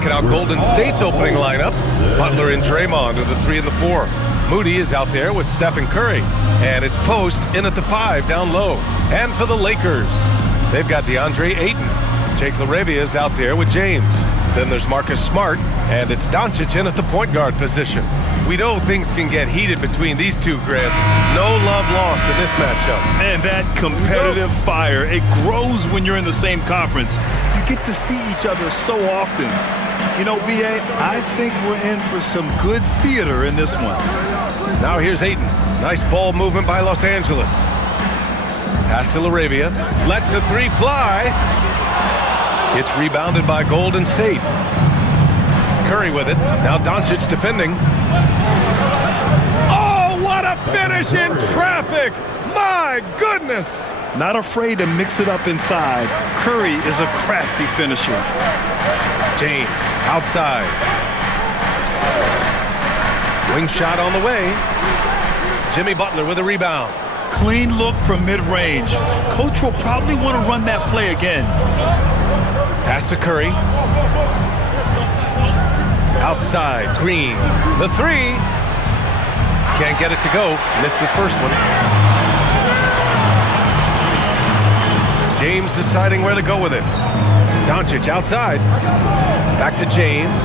Checking out Golden State's opening lineup. Butler and Draymond are the 3 and the 4. Moody is out there with Stephen Curry. And it's Post in at the 5 down low. And for the Lakers, they've got DeAndre Ayton. Jake LaRavia is out there with James. Then there's Marcus Smart, and it's Doncic in at the point guard position. We know things can get heated between these two, Grant. No love lost in this matchup. And that competitive fire, it grows when you're in the same conference. You get to see each other so often. You know, B.A., I think we're in for some good theater in this one. Now here's Ayton. Nice ball movement by Los Angeles. Pass to LaRavia. Lets the 3 fly. It's rebounded by Golden State. Curry with it. Now Doncic defending. Oh, what a finish in traffic! My goodness! Not afraid to mix it up inside. Curry is a crafty finisher. James outside. Wing shot on the way. Jimmy Butler with a rebound. Clean look from mid-range. Coach will probably want to run that play again. Pass to Curry. Outside, Green. The 3. Can't get it to go. Missed his first one. James deciding where to go with it. Doncic outside. Back to James.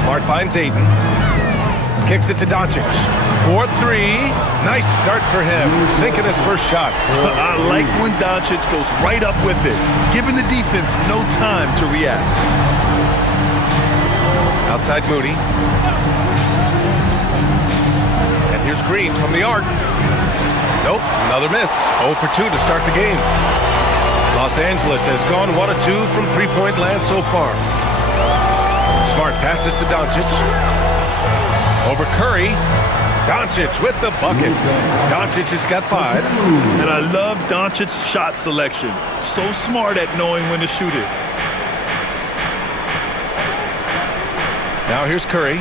Smart finds Ayton. Kicks it to Doncic. 4-3. Nice start for him. Sinking his first shot. I like when Doncic goes right up with it, giving the defense no time to react. Outside Moody. And here's Green from the arc. Nope, another miss. 0 for 2 to start the game. Los Angeles has gone 1 of 2 from three-point land so far. Smart passes to Doncic. Over Curry. Doncic with the bucket. Doncic has got 5. And I love Doncic's shot selection. So smart at knowing when to shoot it. Now here's Curry.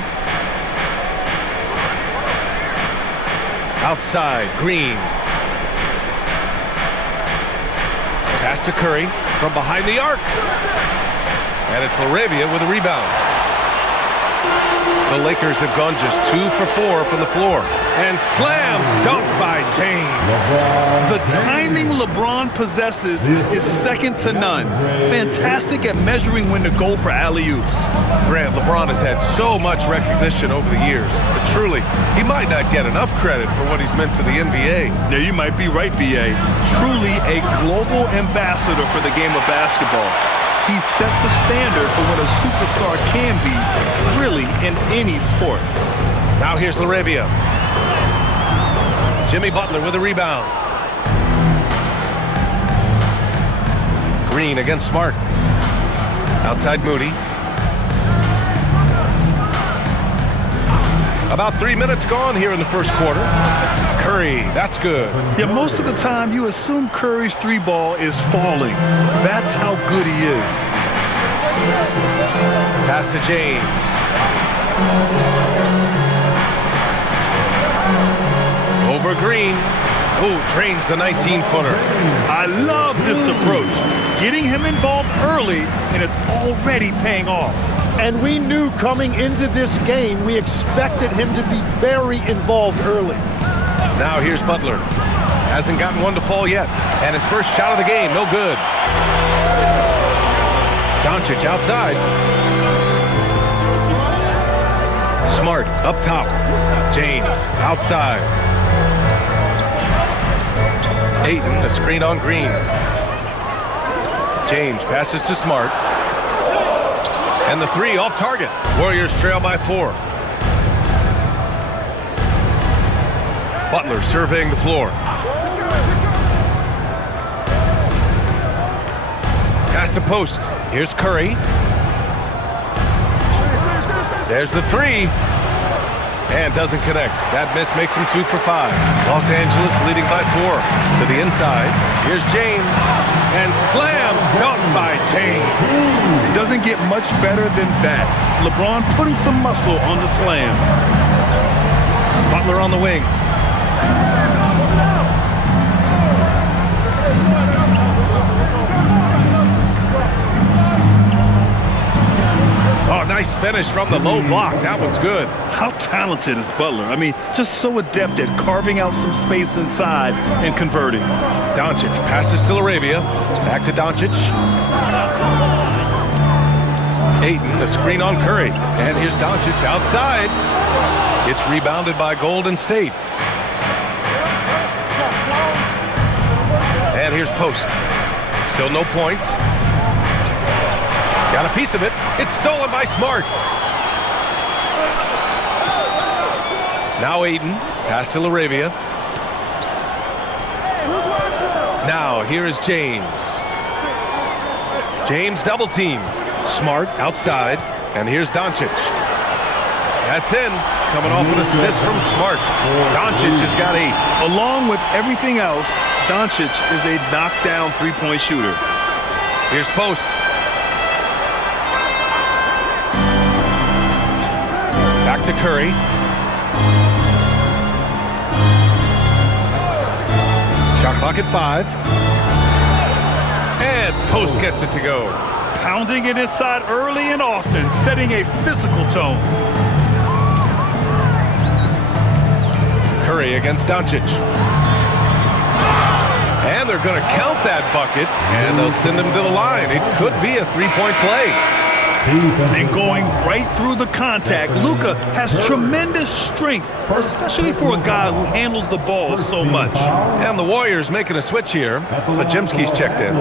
Outside, Green. Pass to Curry from behind the arc. And it's LaRavia with a rebound. The Lakers have gone just 2 for 4 from the floor. And slam dunk by James. The timing LeBron possesses is second to none. Fantastic at measuring when to go for alley-oops. Grant, LeBron has had so much recognition over the years, but truly, he might not get enough credit for what he's meant to the NBA. Yeah, you might be right, B.A. Truly a global ambassador for the game of basketball. He set the standard for what a superstar can be, really, in any sport. Now here's LaRavia. Jimmy Butler with a rebound. Green against Smart. Outside Moody. About 3 minutes gone here in the first quarter. Curry, that's good. Yeah, most of the time you assume Curry's 3-ball is falling. That's how good he is. Pass to James. Over Green. Oh, drains the 19-footer. I love this approach. Getting him involved early, and it's already paying off. And we knew coming into this game, we expected him to be very involved early. Now here's Butler. Hasn't gotten one to fall yet. And his first shot of the game, no good. Doncic outside. Smart up top. James outside. Ayton, a screen on Green. James passes to Smart. And the 3 off target. Warriors trail by 4. Butler surveying the floor. Pass to Post. Here's Curry. There's the 3. And doesn't connect. That miss makes him 2 for 5. Los Angeles leading by 4. To the inside. Here's James. And slam dunk by James. It doesn't get much better than that. LeBron putting some muscle on the slam. Butler on the wing. nice finish from the low block. That one's good. How talented is Butler? I mean, just so adept at carving out some space inside and converting. Doncic passes to Laravia. Back to Doncic. Ayton, the screen on Curry. And here's Doncic outside. It's rebounded by Golden State. And here's Post. Still no points. Got a piece of it. It's stolen by Smart. Now Ayton. Pass to Laravia. Now here is James. James double teamed. Smart outside. And here's Doncic. That's in. Coming off an assist from Smart. Doncic has got 8. Along with everything else, Doncic is a knockdown three-point shooter. Here's Post. Back to Curry. Shot clock at 5. And Post gets it to go. Pounding it inside early and often, setting a physical tone. Curry against Doncic. And they're going to count that bucket, and they'll send him to the line. It could be a three-point play. And going right through the contact, Luka has tremendous strength, especially for a guy who handles the ball so much. And the Warriors making a switch here. Majemski's checked in.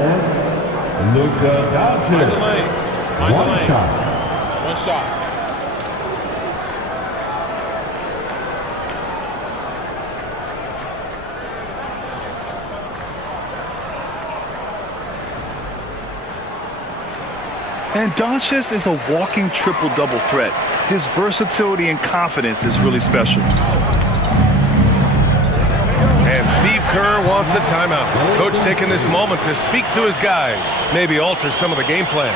Luka Doncic. One shot. One shot. And Doncic is a walking triple-double threat. His versatility and confidence is really special. And Steve Kerr wants a timeout. Coach taking this moment to speak to his guys, maybe alter some of the game plan.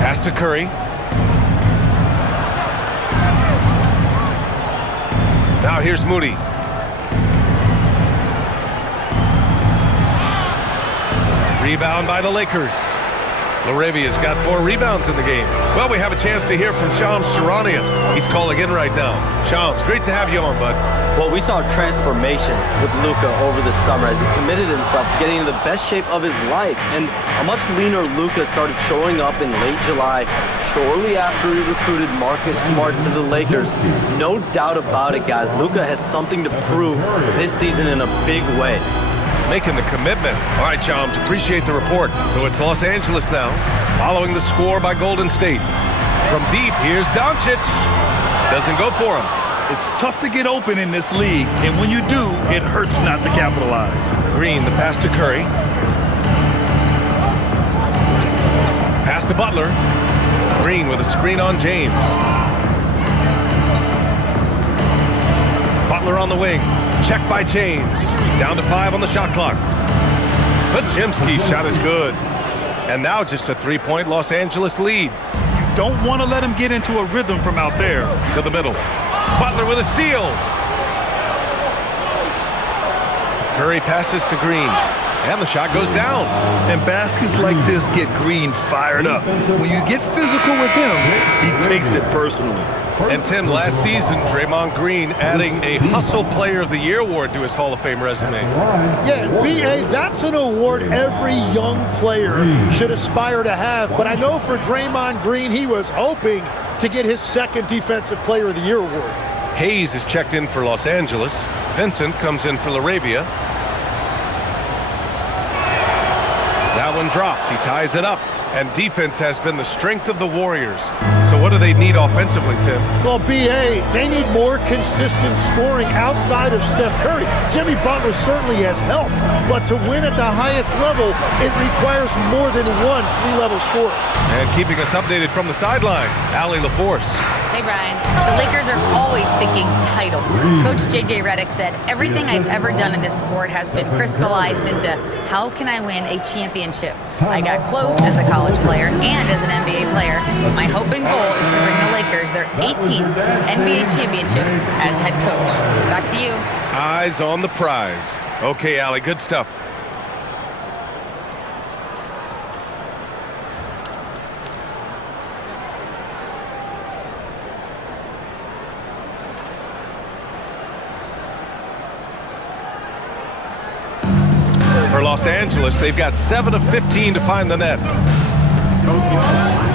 Pass to Curry. Now here's Moody. Rebound by the Lakers. Laravia's got 4 rebounds in the game. Well, we have a chance to hear from Shams Charania. He's calling in right now. Shams, great to have you on, bud. Well, we saw a transformation with Luka over the summer as he committed himself to getting in the best shape of his life. And a much leaner Luka started showing up in late July, shortly after he recruited Marcus Smart to the Lakers. No doubt about it, guys. Luka has something to prove this season in a big way. Making the commitment. All right, Shams, appreciate the report. So it's Los Angeles now, following the score by Golden State. From deep, here's Doncic. Doesn't go for him. It's tough to get open in this league, and when you do, it hurts not to capitalize. Green, the pass to Curry. Pass to Butler. Green with a screen on James. Butler on the wing. Check by James. Down to 5 on the shot clock. Majemski's shot is good. And now just a 3-point Los Angeles lead. You don't want to let him get into a rhythm from out there. To the middle. Butler with a steal. Curry passes to Green. And the shot goes down. And baskets like this get Green fired up. When you get physical with him, he takes it personally. And Tim, last season, Draymond Green adding a Hustle Player of the Year award to his Hall of Fame resume. Yeah, B.A., that's an award every young player should aspire to have. But I know for Draymond Green, he was hoping to get his second Defensive Player of the Year award. Hayes is checked in for Los Angeles. Vincent comes in for Laravia. That one drops. He ties it up. And defense has been the strength of the Warriors. So what do they need offensively, Tim? Well, BA, they need more consistent scoring outside of Steph Curry. Jimmy Butler certainly has helped, but to win at the highest level, it requires more than one three-level scorer. And keeping us updated from the sideline, Allie LaForce. Hey, Brian. The Lakers are always thinking title. Coach J.J. Redick said, everything I've ever done in this sport has been crystallized into how can I win a championship? I got close as a college player and as an NBA player. My hope and goal is to bring the Lakers their 18th NBA championship as head coach. Back to you. Eyes on the prize. Okay, Allie, good stuff. For Los Angeles, they've got 7 of 15 to find the net.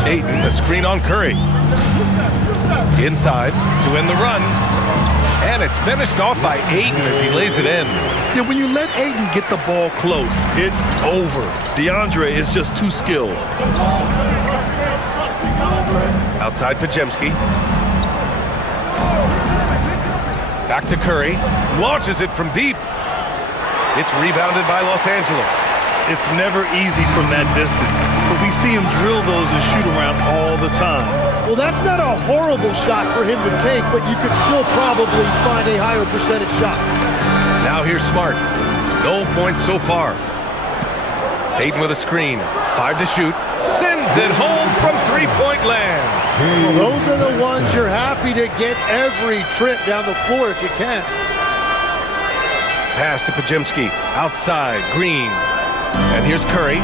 Ayton, the screen on Curry. Inside to win the run. And it's finished off by Ayton as he lays it in. Yeah, when you let Ayton get the ball close, it's over. DeAndre is just too skilled. Outside Pajemski. Back to Curry. Launches it from deep. It's rebounded by Los Angeles. It's never easy from that distance, but we see him drill those and shoot around all the time. Well, that's not a horrible shot for him to take, but you could still probably find a higher percentage shot. Now here's Smart. No points so far. Ayton with a screen. 5 to shoot. Sends it home from three-point land. Well, those are the ones you're happy to get every trip down the floor if you can. Pass to Pajemski. Outside, Green. And here's Curry.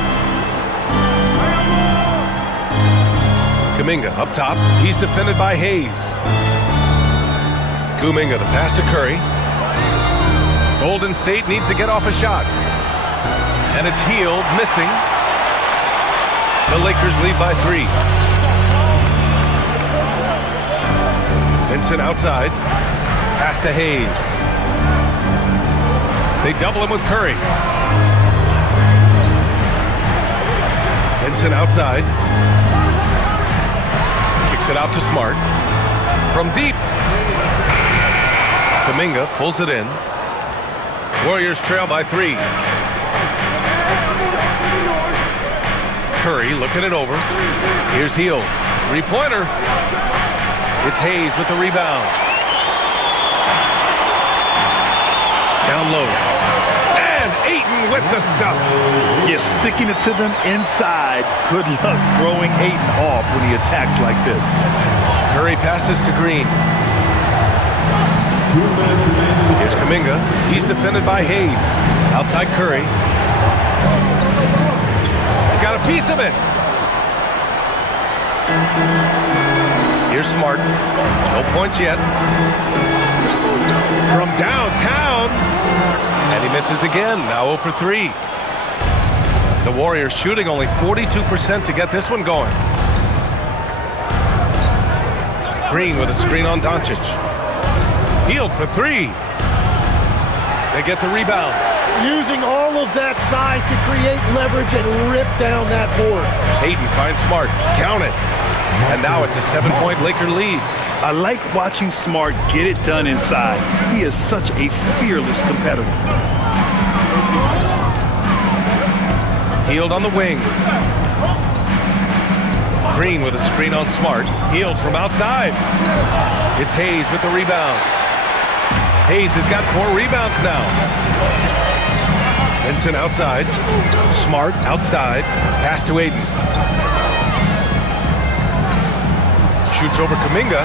Kuminga up top. He's defended by Hayes. Kuminga, the pass to Curry. Golden State needs to get off a shot. And it's Hield, missing. The Lakers lead by 3. Vincent outside. Pass to Hayes. They double him with Curry. Vincent outside. Kicks it out to Smart. From deep. Kuminga pulls it in. Warriors trail by 3. Curry looking it over. Here's Hield. Three-pointer. It's Hayes with the rebound. Down low. And Ayton with the stuff. Yeah, sticking it to them inside. Good luck throwing Ayton off when he attacks like this. Curry passes to Green. Here's Kuminga. He's defended by Hayes. Outside Curry. Got a piece of it. Here's Smart. No points yet. From downtown. And he misses again. Now 0 for 3. The Warriors shooting only 42% to get this one going. Green with a screen on Doncic. Hield for 3. They get the rebound. Using all of that size to create leverage and rip down that board. Ayton finds Smart. Count it. And now it's a 7-point Laker lead. I like watching Smart get it done inside. He is such a fearless competitor. Hield on the wing. Green with a screen on Smart. Hield from outside. It's Hayes with the rebound. Hayes has got 4 rebounds now. Vincent outside. Smart outside. Pass to Ayton. Shoots over Kuminga.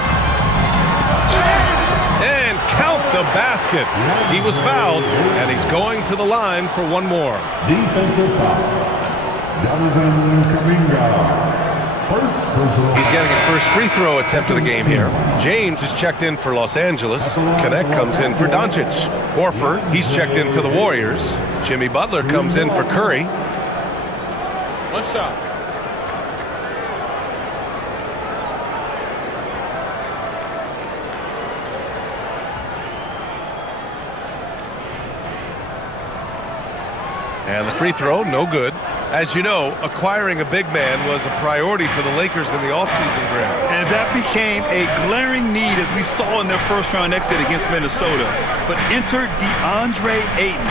And count the basket. He was fouled, and he's going to the line for one more. Defensive foul. Jonathan Kuminga. First personal. He's getting his first free throw attempt of the game here. James is checked in for Los Angeles. Connect comes in for Doncic. Horford, he's checked in for the Warriors. Jimmy Butler comes in for Curry. What's up? And the free throw, no good. As you know, acquiring a big man was a priority for the Lakers in the offseason, Graham. And that became a glaring need as we saw in their first-round exit against Minnesota. But enter DeAndre Ayton,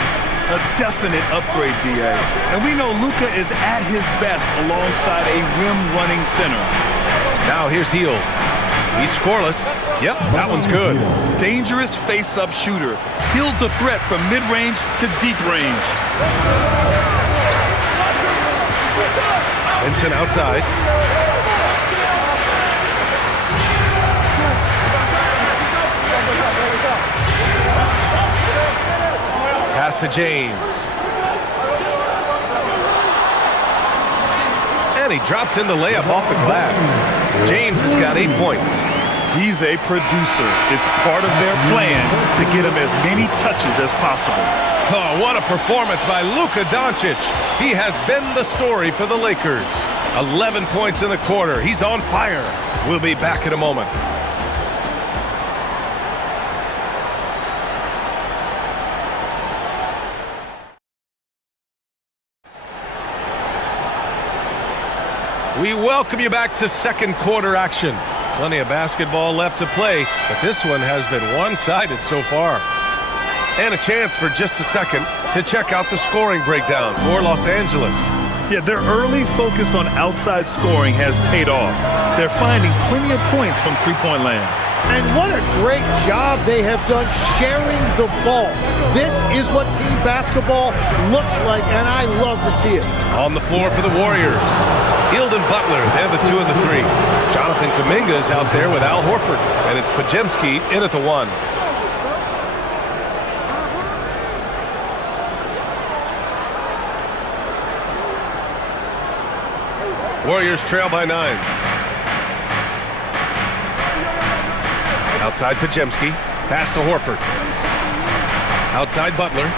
a definite upgrade, B.A. And we know Luka is at his best alongside a rim-running center. Now here's Hield. He's scoreless. Yep, that one's good. Dangerous face-up shooter. Hield's a threat from mid-range to deep range. Vincent outside. Pass to James. And he drops in the layup off the glass. James has got 8 points. He's a producer. It's part of their plan to get him as many touches as possible. Oh, what a performance by Luka Doncic. He has been the story for the Lakers. 11 points in the quarter. He's on fire. We'll be back in a moment. We welcome you back to second quarter action. Plenty of basketball left to play, but this one has been one-sided so far. And a chance for just a second to check out the scoring breakdown for Los Angeles. Yeah, their early focus on outside scoring has paid off. They're finding plenty of points from three-point land. And what a great job they have done sharing the ball. This is what team basketball looks like, and I love to see it. On the floor for the Warriors, Hield and Butler, they're the 2 and the 3. Jonathan Kuminga is out there with Al Horford, and it's Podziemski in at the 1. Warriors trail by 9. Outside Podziemski, pass to Horford. Outside Butler.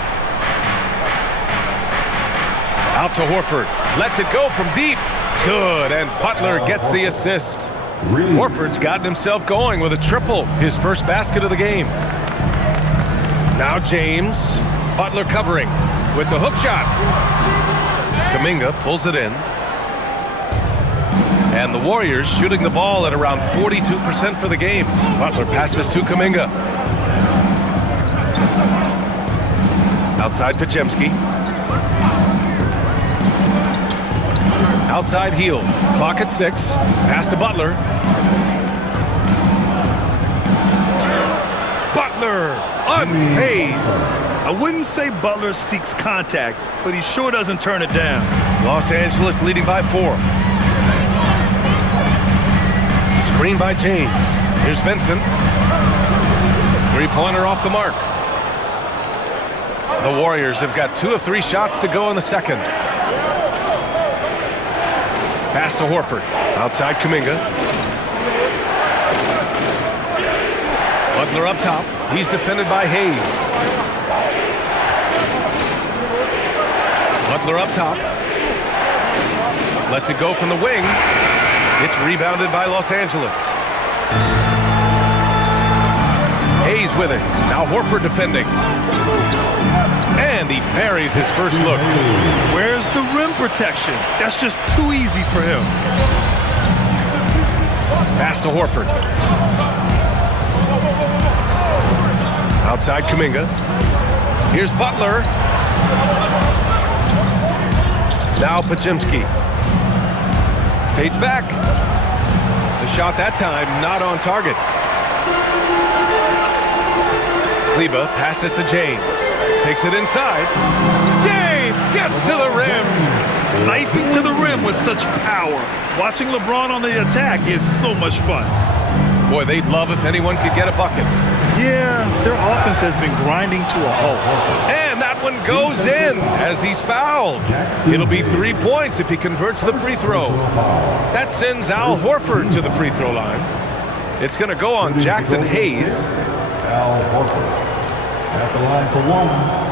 Out to Horford, lets it go from deep. Good, and Butler gets the assist. Horford's gotten himself going with a triple, his first basket of the game. Now James, Butler covering with the hook shot. Kuminga pulls it in. And the Warriors shooting the ball at around 42% for the game. Butler passes to Kuminga. Outside Podziemski. Outside Hield. Clock at 6. Pass to Butler. Butler unfazed. I wouldn't say Butler seeks contact, but he sure doesn't turn it down. Los Angeles leading by 4. Screen by James. Here's Vincent. Three-pointer off the mark. The Warriors have got 2 of 3 shots to go in the second. Pass to Horford. Outside Kuminga. Butler up top. He's defended by Hayes. Butler up top. Lets it go from the wing. It's rebounded by Los Angeles. Hayes with it. Now Horford defending. And he buries his first look. Where's the rim protection? That's just too easy for him. Pass to Horford. Outside Kuminga. Here's Butler. Now Podziemski. Fades back. The shot that time not on target. Kleba passes to James. Takes it inside. James gets to the rim. Knifing to the rim with such power. Watching LeBron on the attack is so much fun. Boy, they'd love if anyone could get a bucket. Yeah, their offense has been grinding to a halt. And that one goes in as he's fouled. It'll be 3 points if he converts the free throw. That sends Al Horford to the free throw line. It's going to go on Jackson Hayes. Al Horford at the line for 1.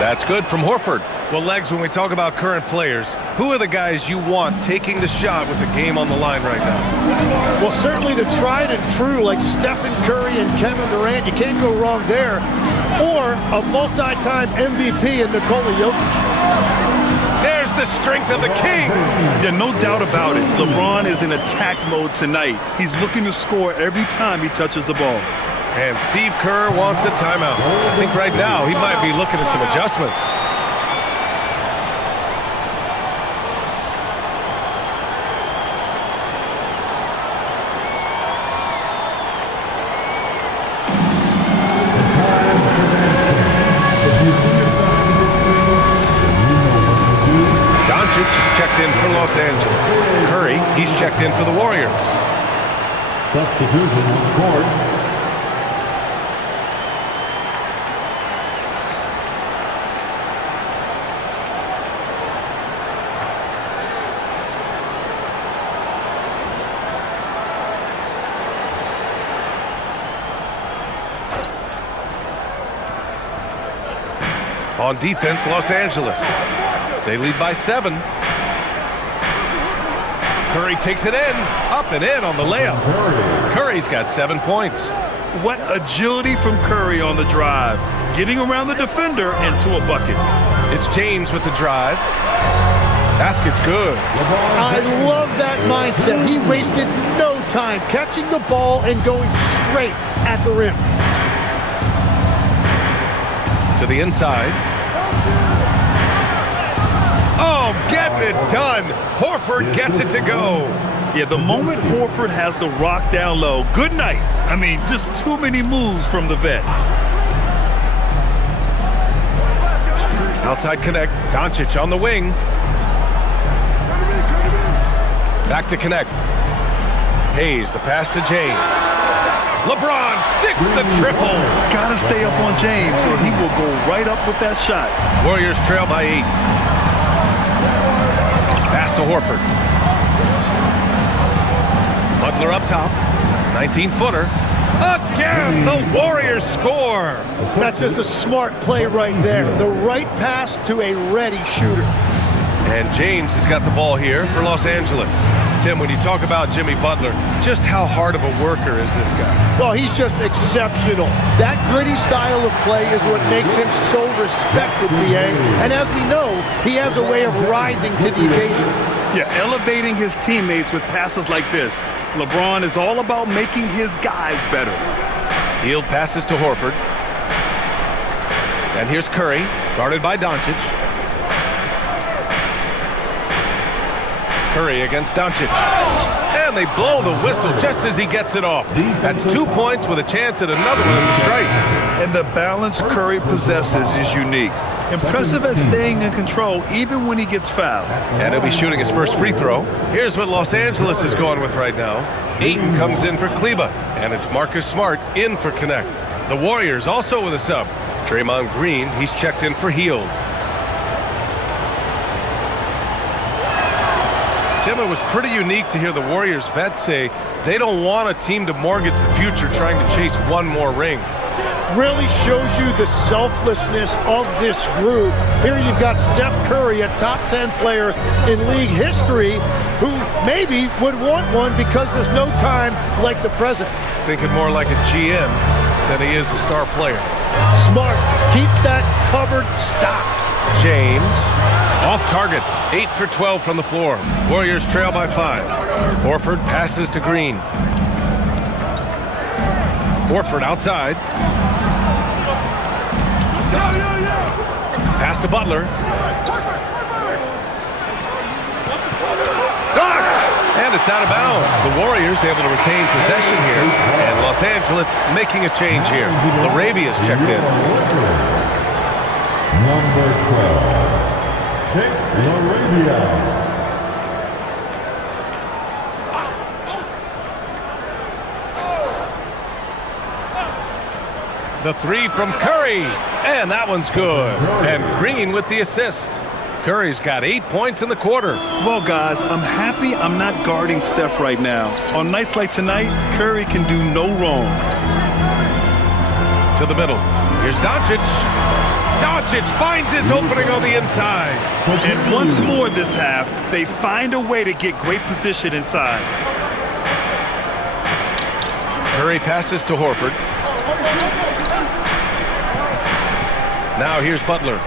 That's good from Horford. Well, Legs, when we talk about current players, who are the guys you want taking the shot with the game on the line right now? Well, certainly the tried and true like Stephen Curry and Kevin Durant. You can't go wrong there. Or a multi-time MVP in Nikola Jokic. There's the strength of the king. Yeah, no doubt about it. LeBron is in attack mode tonight. He's looking to score every time he touches the ball. And Steve Kerr wants a timeout. I think right now he might be looking at some adjustments. Checked in for Los Angeles. Curry, he's checked in for the Warriors. Substitution on court. On defense, Los Angeles. They lead by 7. Curry takes it in, up and in on the layup. Curry's got 7 points. What agility from Curry on the drive. Getting around the defender into a bucket. It's James with the drive. Basket's good. I love that mindset. He wasted no time catching the ball and going straight at the rim. To the inside. Oh, getting it done. Horford gets it to go. Yeah, the moment Horford has the rock down low, good night. I mean, just too many moves from the vet. Outside connect. Doncic on the wing. Back to connect. Hayes, the pass to James. LeBron sticks the triple. Gotta stay up on James or he will go right up with that shot. Warriors trail by 8. Pass to Horford. Butler up top. 19-footer. Again, the Warriors score. That's just a smart play right there. The right pass to a ready shooter. And James has got the ball here for Los Angeles. Tim, when you talk about Jimmy Butler, just how hard of a worker is this guy? Well, he's just exceptional. That gritty style of play is what makes him so respected, BA. And as we know, he has a way of rising to the occasion. Yeah, elevating his teammates with passes like this. LeBron is all about making his guys better. Field passes to Horford. And here's Curry, guarded by Doncic. Curry against Doncic. And they blow the whistle just as he gets it off. That's 2 points with a chance at another one at the strike. And the balance Curry possesses is unique. Impressive at staying in control even when he gets fouled. And he'll be shooting his first free throw. Here's what Los Angeles is going with right now. Ayton comes in for Kleba. And it's Marcus Smart in for Connect. The Warriors also with a sub. Draymond Green, he's checked in for Hield. Tim, it was pretty unique to hear the Warriors vets say they don't want a team to mortgage the future trying to chase one more ring. Really shows you the selflessness of this group. Here you've got Steph Curry, a top 10 player in league history, who maybe would want one because there's no time like the present. Thinking more like a GM than he is a star player. Smart. Keep that cupboard stocked. James, off target, 8 for 12 from the floor. Warriors trail by 5. Horford passes to Green. Horford outside. Pass to Butler. Knocked! And it's out of bounds. The Warriors able to retain possession here. And Los Angeles making a change here. Larabia's checked in. Number 12, Kick Larabia. The 3 from Curry, and that one's good. And Green with the assist. Curry's got 8 points in the quarter. Well, guys, I'm happy I'm not guarding Steph right now. On nights like tonight, Curry can do no wrong. To the middle. Here's Doncic. Doncic finds his opening on the inside. And once more this half, they find a way to get great position inside. Curry passes to Horford. Now here's Butler.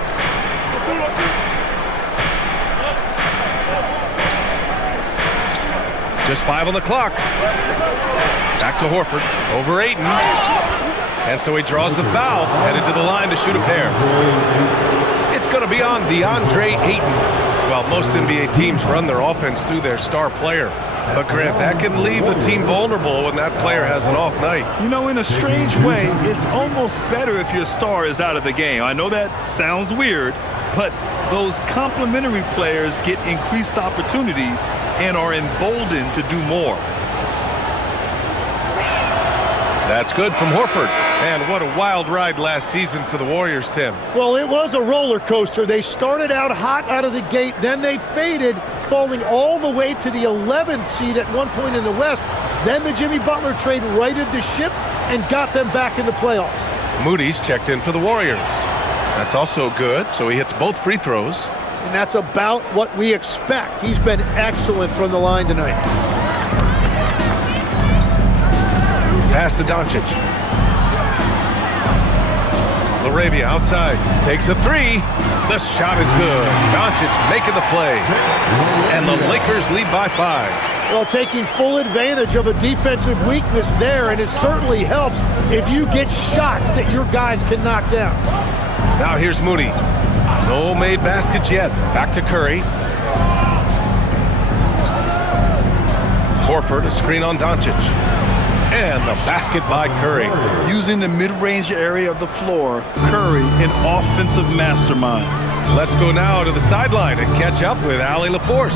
Just 5 on the clock. Back to Horford. Over Ayton. And so he draws the foul. Headed to the line to shoot a pair. It's going to be on DeAndre Ayton. Well, most NBA teams run their offense through their star player. But Grant, that can leave the team vulnerable when that player has an off night. You know, in a strange way, it's almost better if your star is out of the game. I know that sounds weird, but those complementary players get increased opportunities and are emboldened to do more. That's good from Horford. And what a wild ride last season for the Warriors, Tim. Well, it was a roller coaster. They started out hot out of the gate, then they faded, falling all the way to the 11th seed at one point in the West. Then the Jimmy Butler trade righted the ship and got them back in the playoffs. Moody's checked in for the Warriors. That's also good, so he hits both free throws. And that's about what we expect. He's been excellent from the line tonight. Pass to Doncic. LaRavia outside, takes a three. The shot is good. Doncic making the play. And the Lakers lead by 5. Well, taking full advantage of a defensive weakness there, and it certainly helps if you get shots that your guys can knock down. Now here's Moody. No made baskets yet. Back to Curry. Horford, a screen on Doncic. And the basket by Curry. Using the mid-range area of the floor, Curry, an offensive mastermind. Let's go now to the sideline and catch up with Allie LaForce.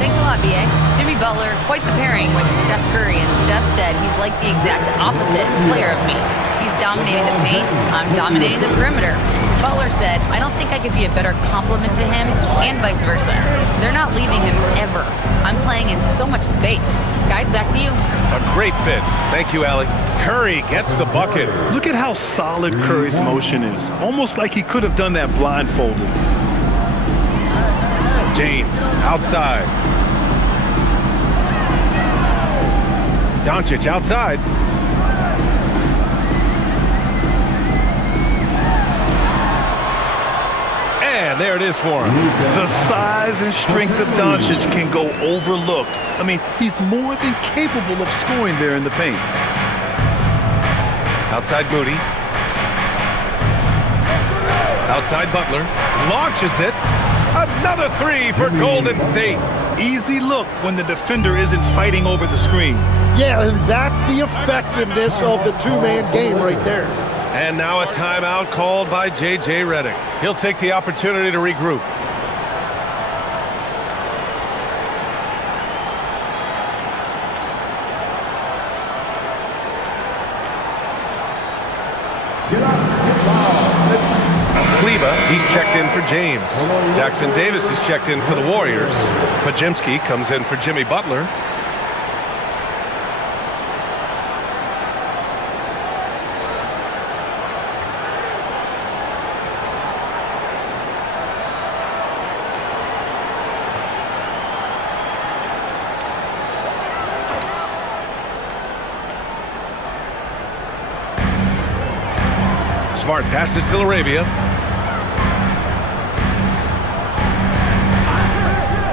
Thanks a lot, B.A. Jimmy Butler, quite the pairing with Steph Curry, and Steph said he's like the exact opposite player of me. He's dominating the paint, I'm dominating the perimeter. Butler said, I don't think I could be a better complement to him, and vice versa. They're not leaving him ever. I'm playing in so much space. Guys, back to you. A great fit. Thank you, Allie. Curry gets the bucket. Look at how solid Curry's motion is. Almost like he could have done that blindfolded. James, outside. Doncic outside. And there it is for him. The size and strength of Doncic can go overlooked. I mean, he's more than capable of scoring there in the paint. Outside Moody. Outside Butler. Launches it. Another three for Golden State. Easy look when the defender isn't fighting over the screen. Yeah, and that's the effectiveness of the two-man game right there. And now a timeout called by J.J. Redick. He'll take the opportunity to regroup. Kleba, he's checked in for James. Jackson Davis is checked in for the Warriors. Pajimski comes in for Jimmy Butler. Smart passes to LaRavia.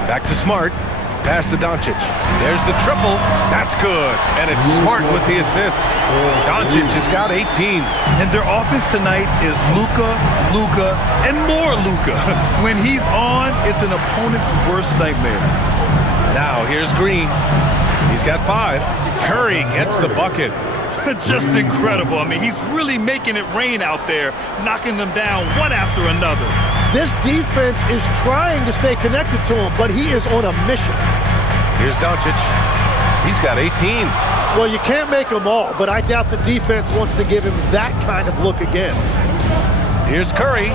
Back to Smart. Pass to Doncic. There's the triple. That's good. And it's Smart with the assist. Doncic has got 18. And their offense tonight is Luka, and more Luka. When he's on, it's an opponent's worst nightmare. Now here's Green. He's got 5. Curry gets the bucket. Just incredible. I mean, he's really making it rain out there, knocking them down one after another. This defense is trying to stay connected to him, but he is on a mission. Here's Doncic. He's got 18. Well, you can't make them all, but I doubt the defense wants to give him that kind of look again. Here's Curry.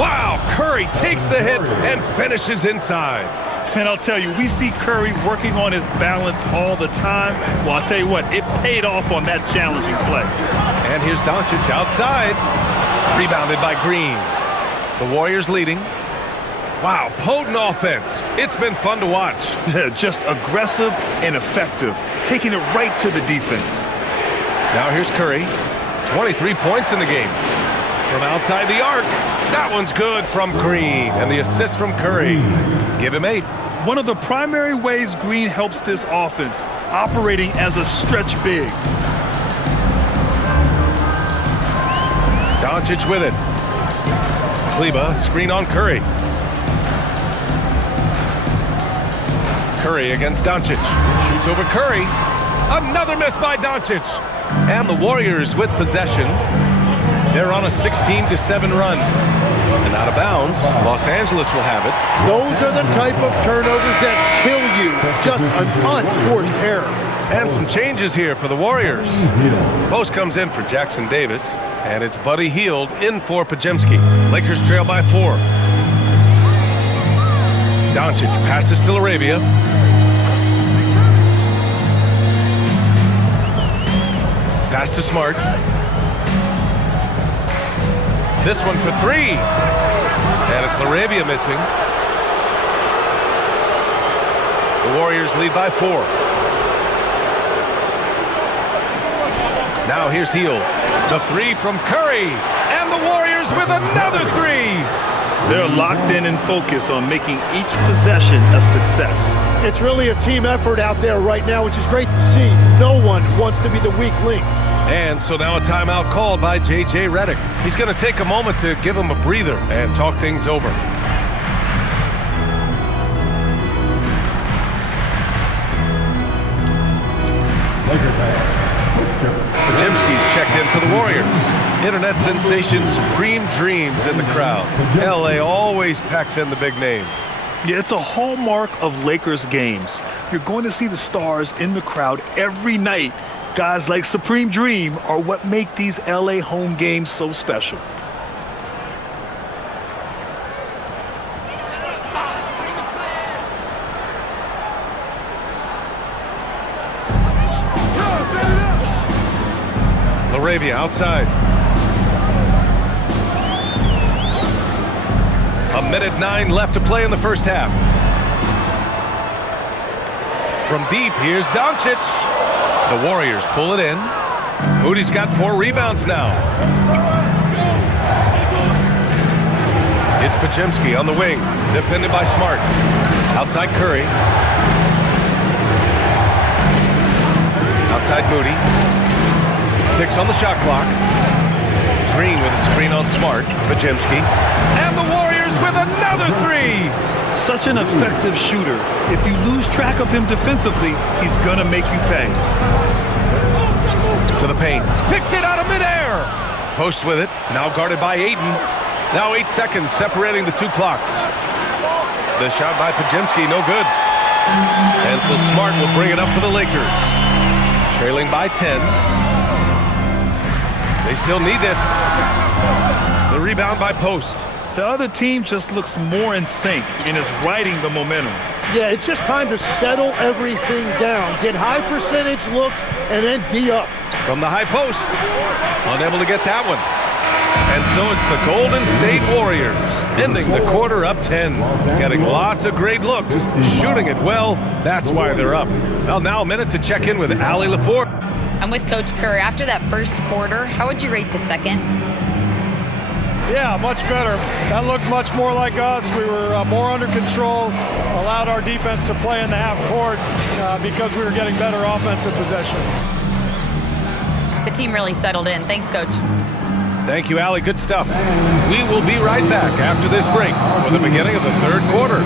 Wow, Curry takes the hit and finishes inside. And I'll tell you, we see Curry working on his balance all the time. Well, I'll tell you what, it paid off on that challenging play. And here's Doncic outside. Rebounded by Green. The Warriors leading. Wow, potent offense. It's been fun to watch. Just aggressive and effective, taking it right to the defense. Now here's Curry. 23 points in the game. From outside the arc. That one's good from Green. And the assist from Curry. Give him 8. One of the primary ways Green helps this offense, operating as a stretch big. Doncic with it. Kleba, screen on Curry. Curry against Doncic. Shoots over Curry. Another miss by Doncic. And the Warriors with possession. They're on a 16-7 run. And out of bounds, Los Angeles will have it. Those are the type of turnovers that kill you. Just an unforced error. And some changes here for the Warriors. Post comes in for Jackson Davis. And it's Buddy Hield in for Podziemski. Lakers trail by 4. Doncic passes to Laravia. Pass to Smart. This one for 3. And it's Laravia missing. The Warriors lead by 4. Now here's Hield. The 3 from Curry. And the Warriors with another 3. They're locked in and focused on making each possession a success. It's really a team effort out there right now, which is great to see. No one wants to be the weak link. And so now a timeout called by J.J. Redick. He's going to take a moment to give him a breather and talk things over. Podziemski's checked in for the Warriors. Internet sensation Supreme Dreams in the crowd. L.A. always packs in the big names. Yeah, it's a hallmark of Lakers games. You're going to see the stars in the crowd every night. Guys like Supreme Dream are what make these LA home games so special. Laravia outside. 1:09 left to play in the first half. From deep, here's Doncic. The Warriors pull it in. Moody's got 4 rebounds now. It's Podziemski on the wing, defended by Smart. Outside Curry. Outside Moody. 6 on the shot clock. Green with a screen on Smart. Podziemski. And the Warriors with another 3. Such an effective shooter. If you lose track of him defensively, he's gonna make you pay. To the paint. Picked it out of midair. Post with it. Now guarded by Ayton. Now 8 seconds separating the 2 clocks. The shot by Podziemski, no good. And so Smart will bring it up for the Lakers. Trailing by 10. They still need this. The rebound by Post. The other team just looks more in sync and is riding the momentum. Yeah, it's just time to settle everything down. Get high percentage looks and then D up. From the high post. Unable to get that one. And so it's the Golden State Warriors ending the quarter up 10. Getting lots of great looks. Shooting it well. That's why they're up. Well, now a minute to check in with Allie LaForte. I'm with Coach Kerr. After that first quarter, how would you rate the second? Yeah, much better. That looked much more like us. We were more under control, allowed our defense to play in the half court because we were getting better offensive possessions. The team really settled in. Thanks, Coach. Thank you, Allie. Good stuff. We will be right back after this break for the beginning of the third quarter.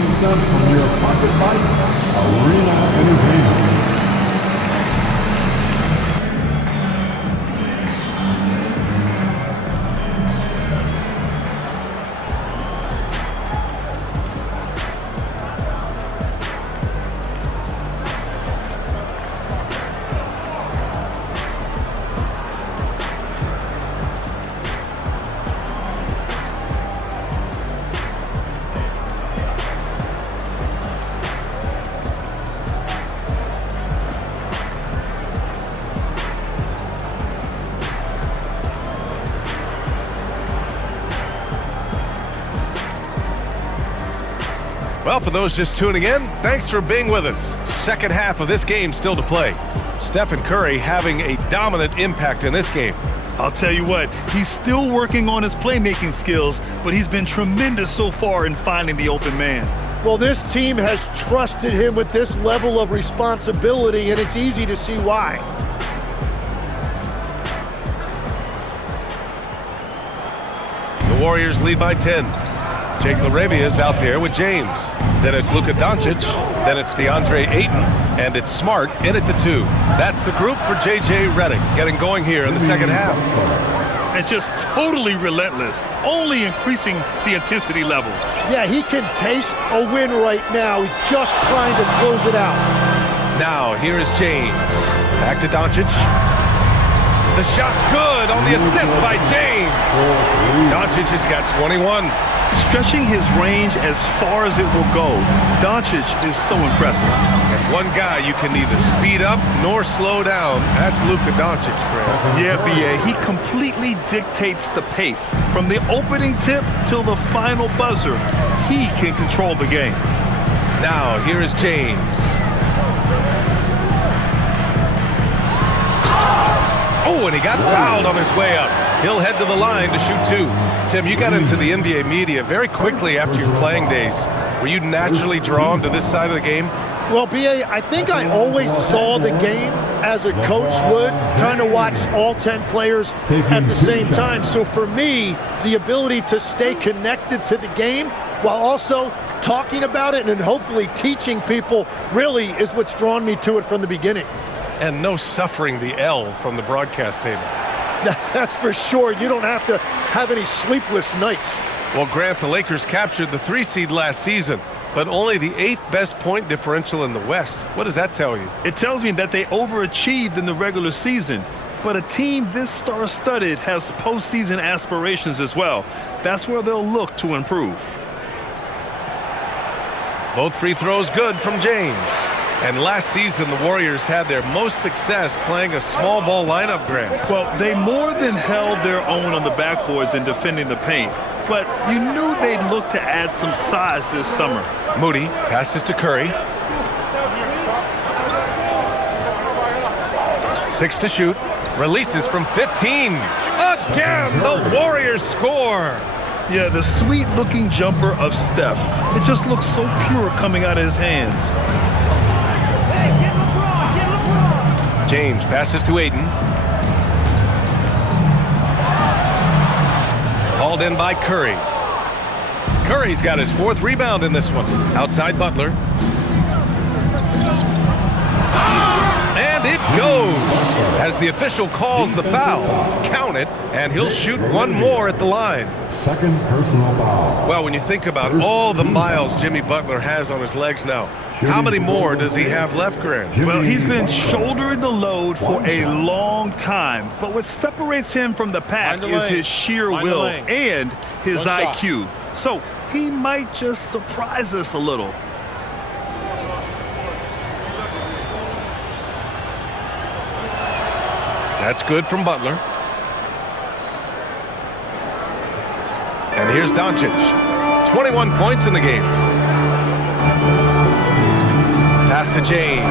Well, for those just tuning in, thanks for being with us. Second half of this game still to play. Stephen Curry having a dominant impact in this game. I'll tell you what, he's still working on his playmaking skills, but he's been tremendous so far in finding the open man. Well, this team has trusted him with this level of responsibility, and it's easy to see why. The Warriors lead by 10. Jake LaRavia is out there with James. Then it's Luka Doncic. Then it's DeAndre Ayton. And it's Smart in at the 2. That's the group for J.J. Redick getting going here in the second half. And just totally relentless, only increasing the intensity level. Yeah, he can taste a win right now. He's just trying to close it out. Now, here is James. Back to Doncic. The shot's good on the assist by James. Doncic has got 21. Stretching his range as far as it will go, Doncic is so impressive. And one guy you can neither speed up nor slow down. That's Luka Doncic, Graham. Yeah, B.A., he completely dictates the pace. From the opening tip till the final buzzer, he can control the game. Now, here is James. Oh, and he got fouled on his way up. He'll head to the line to shoot 2. Tim, you got into the NBA media very quickly after your playing days. Were you naturally drawn to this side of the game? Well, B.A., I think I always saw the game as a coach would, trying to watch all 10 players at the same time. So for me, the ability to stay connected to the game while also talking about it and hopefully teaching people really is what's drawn me to it from the beginning. And no suffering the L from the broadcast table. That's for sure. You don't have to have any sleepless nights. Well, Grant, the Lakers captured the 3 seed last season, but only the 8th best point differential in the West. What does that tell you? It tells me that they overachieved in the regular season, but a team this star-studded has postseason aspirations as well. That's where they'll look to improve. Both free throws good from James. And last season, the Warriors had their most success playing a small ball lineup, Grant. Well, they more than held their own on the backboards in defending the paint. But you knew they'd look to add some size this summer. Moody passes to Curry. 6 to shoot. Releases from 15. Again, the Warriors score. Yeah, the sweet-looking jumper of Steph. It just looks so pure coming out of his hands. James passes to Ayton. Hauled in by Curry. Curry's got his 4th rebound in this one. Outside Butler. And it goes. As the official calls the foul, count it, and he'll shoot one more at the line. Second personal foul. Well, when you think about all the miles Jimmy Butler has on his legs now, how many more does he have left, Grant? Well, he's been shouldering the load for a long time, but what separates him from the pack is his sheer will and his IQ. So he might just surprise us a little. That's good from Butler. And here's Doncic. 21 points in the game. Pass to James.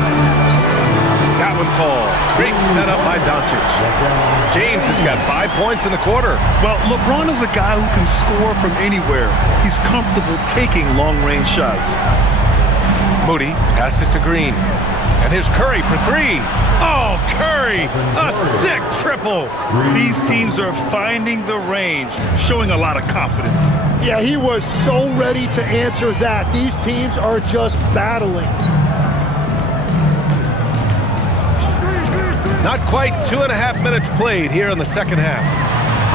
That one falls. Great setup by Doncic. James has got 5 points in the quarter. Well, LeBron is a guy who can score from anywhere. He's comfortable taking long-range shots. Moody passes to Green. And here's Curry for 3. Oh, Curry! A sick triple! These teams are finding the range, showing a lot of confidence. Yeah, he was so ready to answer that. These teams are just battling. Not quite 2.5 minutes played here in the second half.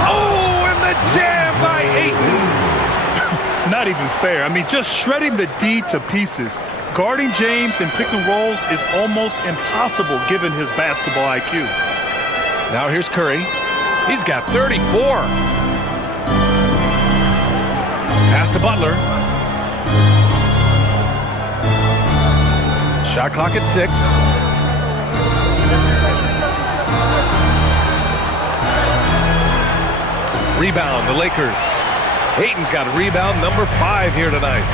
Oh, and the jam by Ayton! Not even fair. I mean, just shredding the D to pieces. Guarding James and pick and rolls is almost impossible given his basketball IQ. Now here's Curry. He's got 34. Pass to Butler. Shot clock at 6. Rebound, the Lakers. Ayton's got rebound number 5 here tonight.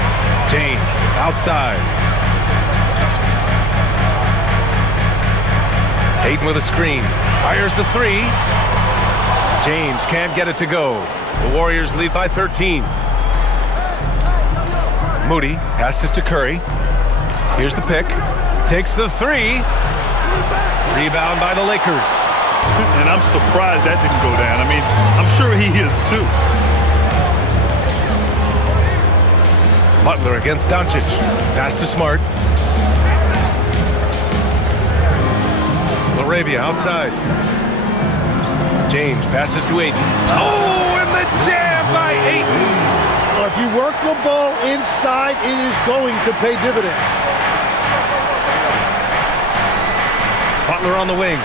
James outside. Ayton with a screen. Fires the three. James can't get it to go. The Warriors lead by 13. Moody passes to Curry. Here's the pick. Takes the three. Rebound by the Lakers. And I'm surprised that didn't go down. I mean, I'm sure he is too. Butler against Doncic. Pass to Smart. Laravia outside. James passes to Ayton. Oh, and the jam by Ayton. Well, if you work the ball inside, it is going to pay dividends. Butler on the wing.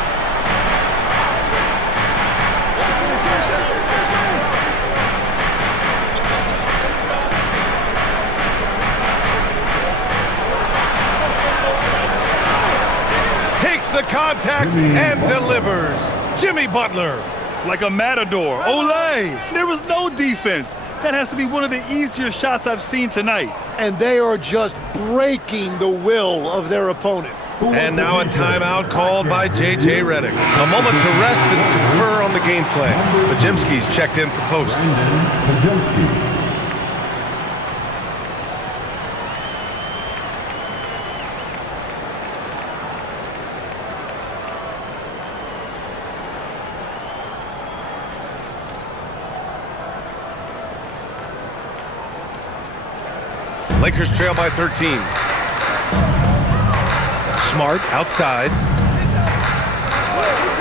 Takes the contact and delivers. Jimmy Butler. Like a matador. Olay! There was no defense. That has to be one of the easier shots I've seen tonight. And they are just breaking the will of their opponent. And now a timeout called by J.J. Redick. A moment to rest and confer on the game plan. Pajemski's checked in for post. Lakers trail by 13. Smart outside.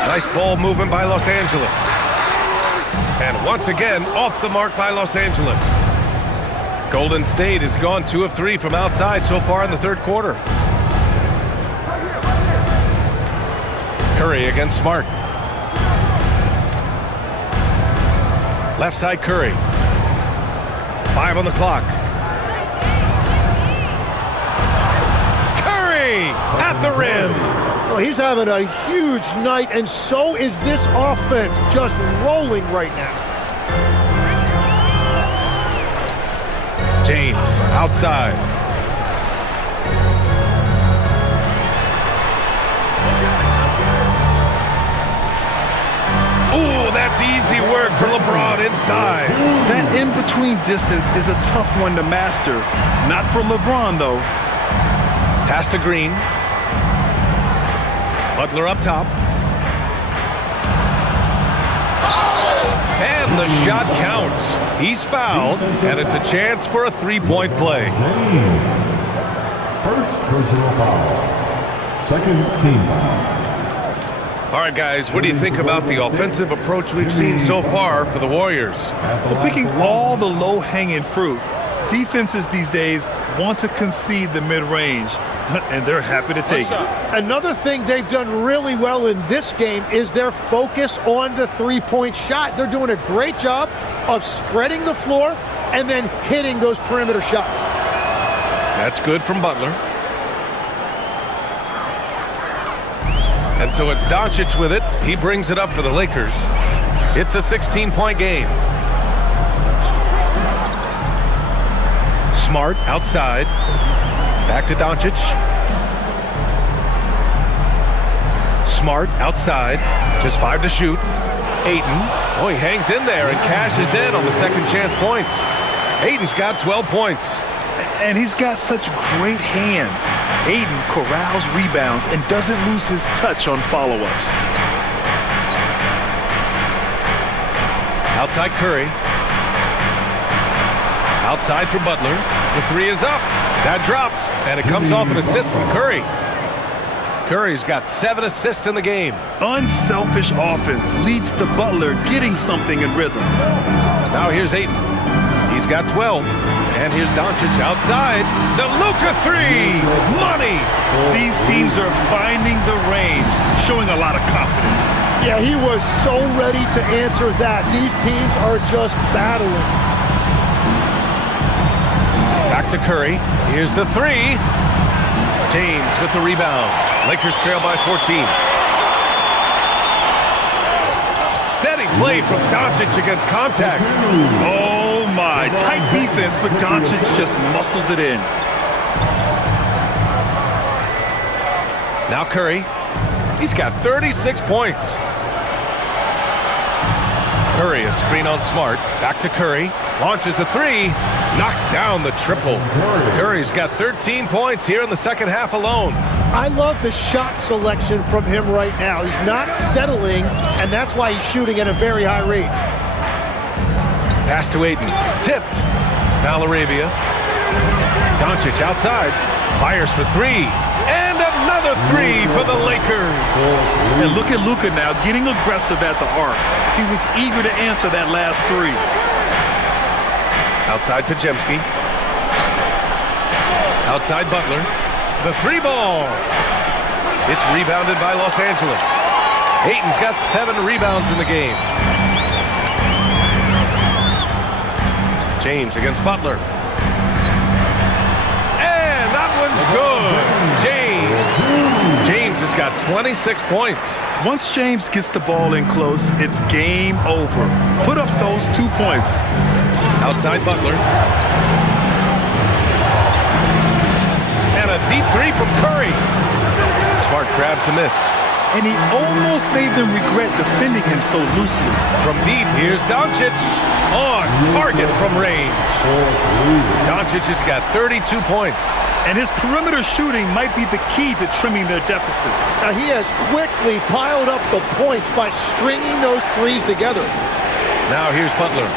Nice ball movement by Los Angeles. And once again, off the mark by Los Angeles. Golden State has gone 2 of 3 from outside so far in the third quarter. Curry against Smart. Left side Curry. 5 on the clock. At the rim. Well, he's having a huge night, and so is this offense, just rolling right now. James outside. Ooh, that's easy work for LeBron inside. That in-between distance is a tough one to master. Not for LeBron, though. Pass to Green. Butler up top. And the shot counts. He's fouled, and it's a chance for a three-point play. First personal foul. Second team foul. All right, guys, what do you think about the offensive approach we've seen so far for the Warriors? Well, picking all the low-hanging fruit. Defenses these days want to concede the mid-range, and they're happy to take it. Another thing they've done really well in this game is their focus on the three-point shot. They're doing a great job of spreading the floor and then hitting those perimeter shots. That's good from Butler. And so it's Doncic with it. He brings it up for the Lakers. It's a 16-point game. Smart outside. Back to Doncic. Smart outside. Just 5 to shoot. Ayton. Oh, he hangs in there and cashes in on the second chance points. Ayton's got 12 points. And he's got such great hands. Ayton corrals rebounds and doesn't lose his touch on follow-ups. Outside Curry. Outside for Butler. The three is up. That drops, and it comes off an assist from Curry. Curry's got 7 assists in the game. Unselfish offense leads to Butler getting something in rhythm. Now here's Ayton. He's got 12. And here's Doncic outside. The Luka three. Money. These teams are finding the range, showing a lot of confidence. Yeah, he was so ready to answer that. These teams are just battling. Back to Curry. Here's the three. James with the rebound. Lakers trail by 14. Steady play from Doncic against contact. Oh my, tight defense, but Doncic just muscles it in. Now Curry. He's got 36 points. Curry, a screen on Smart. Back to Curry. Launches a three. Knocks down the triple. Curry's got 13 points here in the second half alone. I love the shot selection from him right now. He's not settling, and that's why he's shooting at a very high rate. Pass to Ayton. Tipped. Now LaRavia. Doncic outside. Fires for three. And another three for the Lakers. And look at Luka now getting aggressive at the arc. He was eager to answer that last three. Outside Pajemski. Outside Butler. The three ball. It's rebounded by Los Angeles. Ayton's got 7 rebounds in the game. James against Butler. And that one's good. James has got 26 points. Once James gets the ball in close, it's game over. Put up those 2 points. Outside Butler. And a deep three from Curry. Smart grabs the miss. And he almost made them regret defending him so loosely. From deep, here's Doncic. On target from range. Doncic has got 32 points. And his perimeter shooting might be the key to trimming their deficit. Now he has quickly piled up the points by stringing those threes together. Now here's Butler.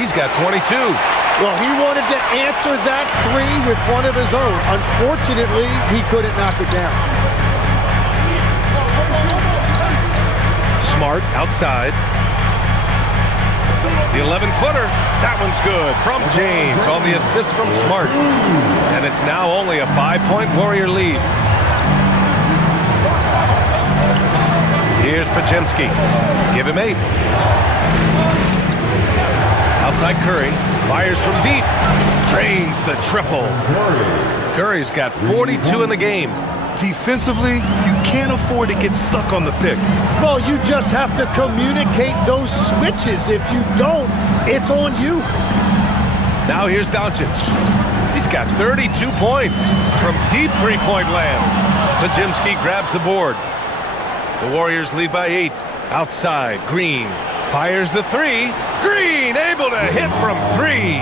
He's got 22. Well, he wanted to answer that three with one of his own. Unfortunately, he couldn't knock it down. Smart outside. The 11-footer. That one's good from James on the assist from Smart. And it's now only a 5-point Warrior lead. Here's Pajemski. Give him 8. Outside Curry. Fires from deep. Drains the triple. Curry's got 42 in the game. Defensively, you can't afford to get stuck on the pick. Well, you just have to communicate those switches. If you don't, it's on you. Now here's Doncic. He's got 32 points from deep three-point land. Pajemski grabs the board. The Warriors lead by 8. Outside, Green fires the three. Green able to hit from 3.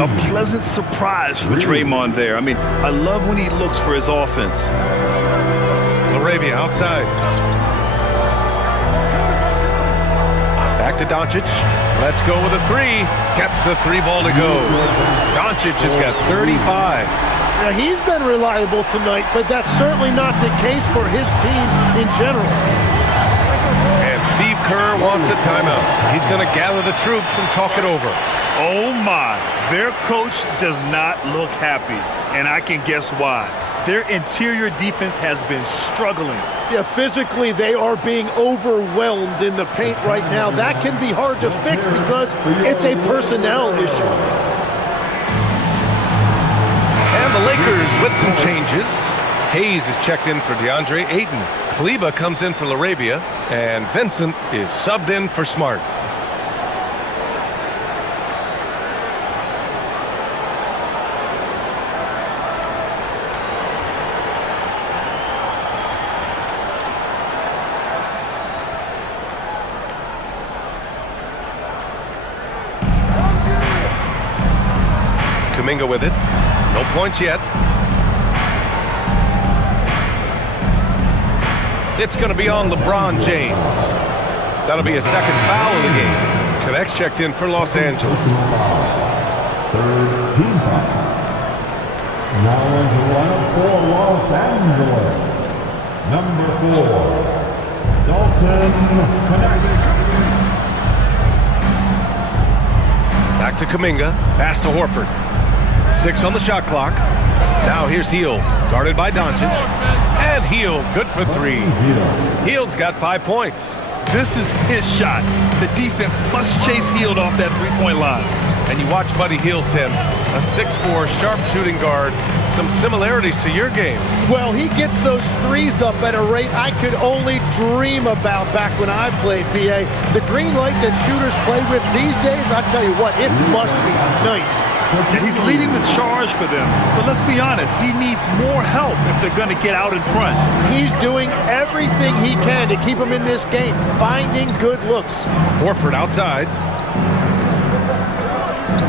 A pleasant surprise for Draymond there. I mean, I love when he looks for his offense. LaRavia outside. Back to Doncic. Let's go with a 3. Gets the 3 ball to go. Doncic has got 35. Now, he's been reliable tonight, but that's certainly not the case for his team in general. And Steve Kerr wants a timeout. He's going to gather the troops and talk it over. Oh my, their coach does not look happy, and I can guess why. Their interior defense has been struggling. Yeah, physically they are being overwhelmed in the paint right now. That can be hard to fix because it's a personnel issue. And the Lakers with some changes. Hayes is checked in for DeAndre Ayton. Kleba comes in for LaRavia, and Vincent is subbed in for Smart. Kuminga with it. No points yet. It's going to be on LeBron James. That'll be a second foul of the game. Connects checked in for Los Angeles. Third team foul. Now into lineup for Los Angeles. Number 4, Dalton Connecticut. Back to Kuminga. Pass to Horford. 6 on the shot clock. Now here's Hield, guarded by Doncic. And Hield, good for 3. Hield's got 5 points. This is his shot. The defense must chase Hield off that three-point line. And you watch Buddy Hield, Tim, a 6'4", sharp shooting guard, some similarities to your game. Well, he gets those threes up at a rate I could only dream about back when I played, BA. The green light that shooters play with these days, I tell you what, it must be nice. Yeah, he's leading the charge for them. But let's be honest, he needs more help if they're going to get out in front. He's doing everything he can to keep him in this game, finding good looks. Horford outside.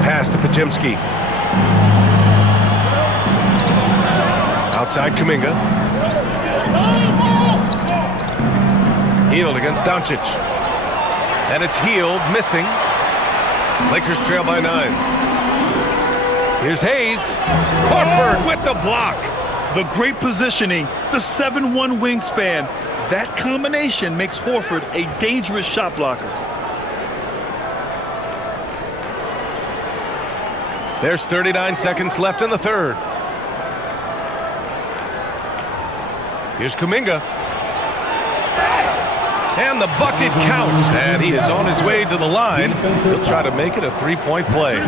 Pass to Pajemski. Outside Kuminga. Healed against Doncic. And it's Healed, missing. Lakers trail by 9. Here's Hayes. Horford with the block. The great positioning, the 7'1" wingspan. That combination makes Horford a dangerous shot blocker. There's 39 seconds left in the third. Here's Kuminga. And the bucket counts. And he is on his way to the line. He'll try to make it a three-point play.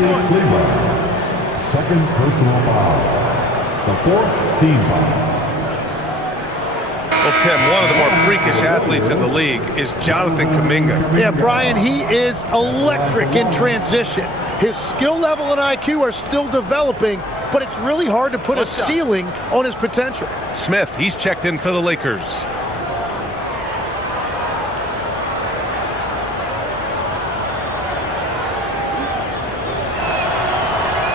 Second personal foul. The fourth team foul. Well, Tim, one of the more freakish athletes in the league is Jonathan Kuminga. Yeah, Brian, he is electric in transition. His skill level and IQ are still developing, but it's really hard to put a ceiling on his potential. Smith, he's checked in for the Lakers.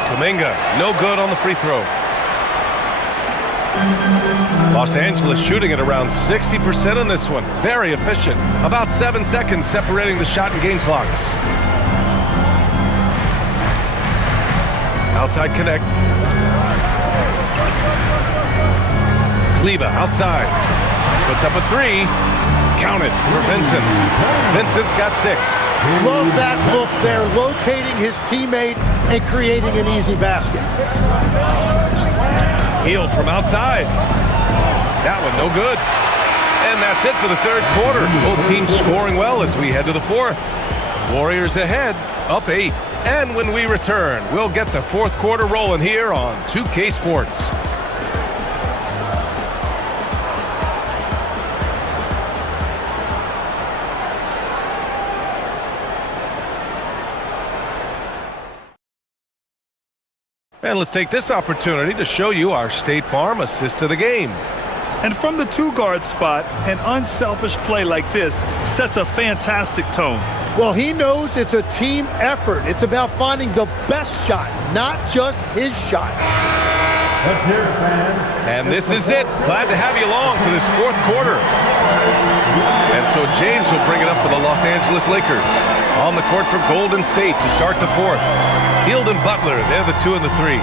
Kuminga, no good on the free throw. Los Angeles shooting at around 60% on this one. Very efficient. About 7 seconds separating the shot and game clocks. Outside connect. Kleber outside. Puts up a three. Counted for Vincent. Vincent's got 6. Love that look there, locating his teammate and creating an easy basket. Healed from outside. That one no good. And that's it for the third quarter. Both teams scoring well as we head to the fourth. Warriors ahead, up 8. And when we return, we'll get the fourth quarter rolling here on 2K Sports. And let's take this opportunity to show you our State Farm assist to the game. And from the two-guard spot, an unselfish play like this sets a fantastic tone. Well, he knows it's a team effort. It's about finding the best shot, not just his shot. Let's hear it, fans. And this is it. Glad to have you along for this fourth quarter. And so James will bring it up for the Los Angeles Lakers. On the court for Golden State to start the fourth. Hield and Butler, they're the 2 and the 3.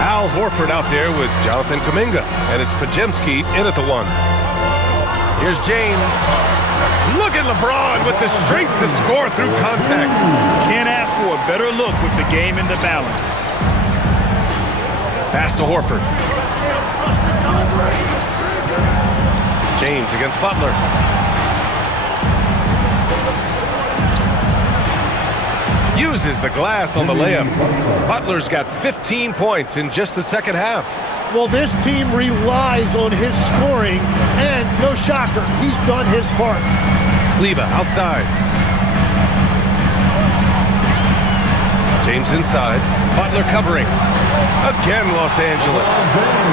Al Horford out there with Jonathan Kuminga. And it's Pajemski in at the 1. Here's James. Look at LeBron with the strength to score through contact. Can't ask for a better look with the game in the balance. Pass to Horford. James against Butler. Uses the glass on the layup. Butler's got 15 points in just the second half. Well, this team relies on his scoring, and no shocker, he's done his part. Kleber outside. James inside. Butler covering. Again, Los Angeles.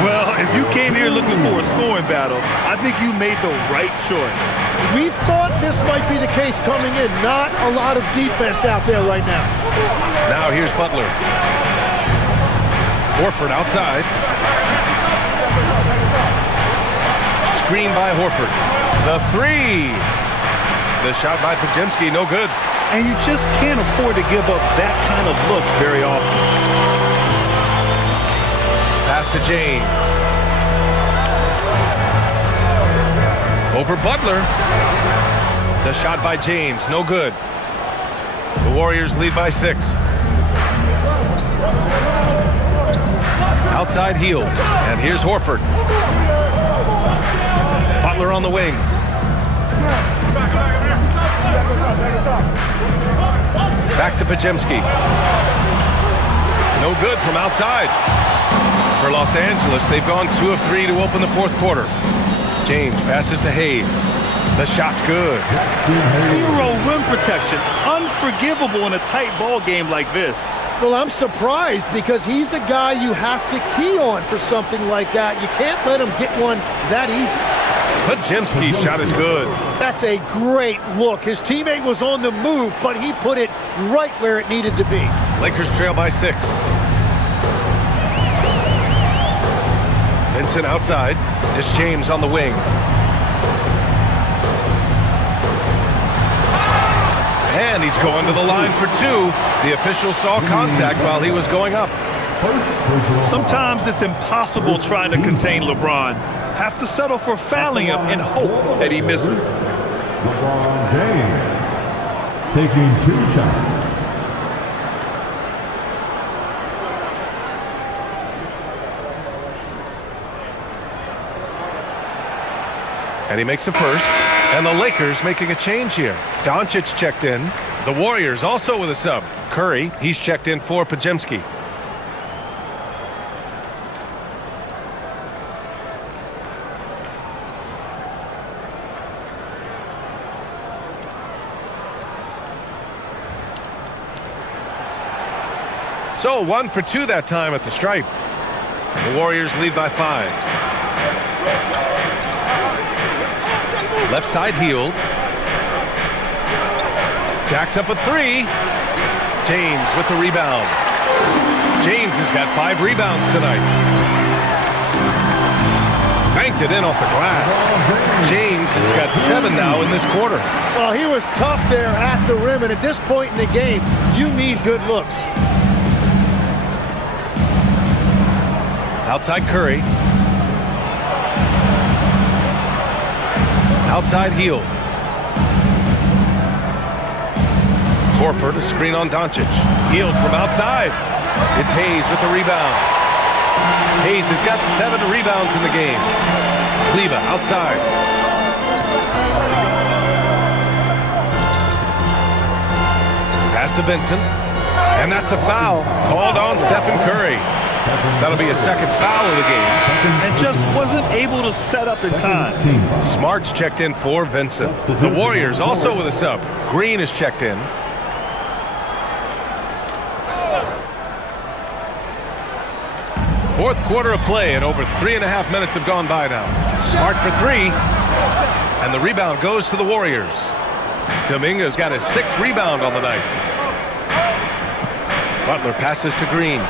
Well, if you came here looking for a scoring battle, I think you made the right choice. We thought this might be the case coming in. Not a lot of defense out there right now. Now here's Butler. Horford outside. Screen by Horford. The 3. The shot by Pajemski, no good. And you just can't afford to give up that kind of look very often. Pass to James. Over Butler. The shot by James, no good. The Warriors lead by 6. Outside Hield. And here's Horford. Butler on the wing. Back to Pajemski. No good from outside. For Los Angeles, they've gone 2 of 3 to open the fourth quarter. James passes to Hayes. The shot's good. Zero rim protection. Unforgivable in a tight ball game like this. Well, I'm surprised because he's a guy you have to key on for something like that. You can't let him get one that easy. Podziemski's shot is good. That's a great look. His teammate was on the move, but he put it right where it needed to be. Lakers trail by 6. Vincent outside. It's James on the wing. And he's going to the line for 2. The official saw contact while he was going up. Sometimes it's impossible trying to contain LeBron. Have to settle for fouling him and hope that he misses. LeBron James taking 2 shots. And he makes a first. And the Lakers making a change here. Doncic checked in. The Warriors also with a sub. Curry, he's checked in for Podziemski. So 1 for 2 that time at the stripe. The Warriors lead by 5. Left side healed. Jacks up a 3. James with the rebound. James has got 5 rebounds tonight. Banked it in off the glass. James has got 7 now in this quarter. Well, he was tough there at the rim, and at this point in the game, you need good looks. Outside Curry. Outside heel. Horford, a screen on Doncic. Healed from outside. It's Hayes with the rebound. Hayes has got 7 rebounds in the game. Kleba outside. Pass to Vincent. And that's a foul called on Stephen Curry. That'll be a second foul of the game. And just wasn't able to set up in time. Smart's checked in for Vincent. The Warriors also with a sub. Green is checked in. Fourth quarter of play, and over 3.5 minutes have gone by now. Smart for 3. And the rebound goes to the Warriors. Kuminga's got his 6th rebound on the night. Butler passes to Green.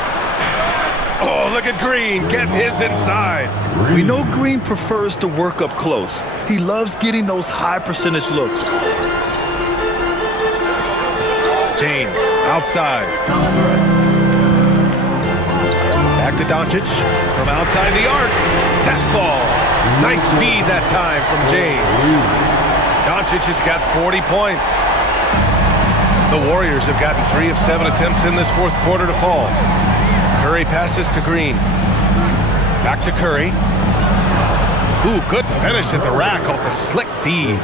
Oh, look at Green getting his inside. We know Green prefers to work up close. He loves getting those high percentage looks. James outside. Back to Doncic from outside the arc. That falls. Nice feed that time from James. Doncic has got 40 points. The Warriors have gotten 3 of 7 attempts in this fourth quarter to fall. Curry passes to Green. Back to Curry. Ooh, good finish at the rack off the slick feed.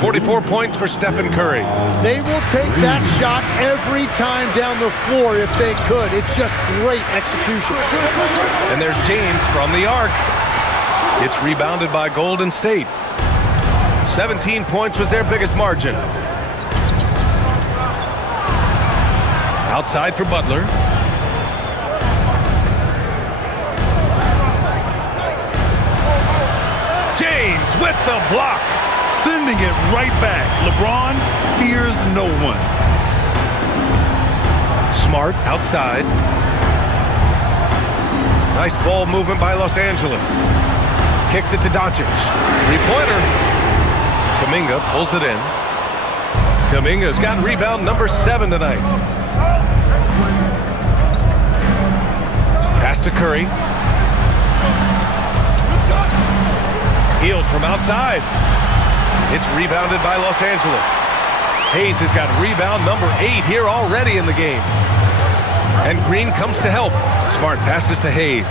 44 points for Stephen Curry. They will take that shot every time down the floor if they could. It's just great execution. And there's James from the arc. It's rebounded by Golden State. 17 points was their biggest margin. Outside for Butler. James with the block. Sending it right back. LeBron fears no one. Smart outside. Nice ball movement by Los Angeles. Kicks it to Doncic. Three-pointer. Kuminga pulls it in. Kuminga's got rebound number 7 tonight. Pass to Curry. Healed from outside. It's rebounded by Los Angeles. Hayes has got rebound number 8 here already in the game. And Green comes to help. Smart passes to Hayes.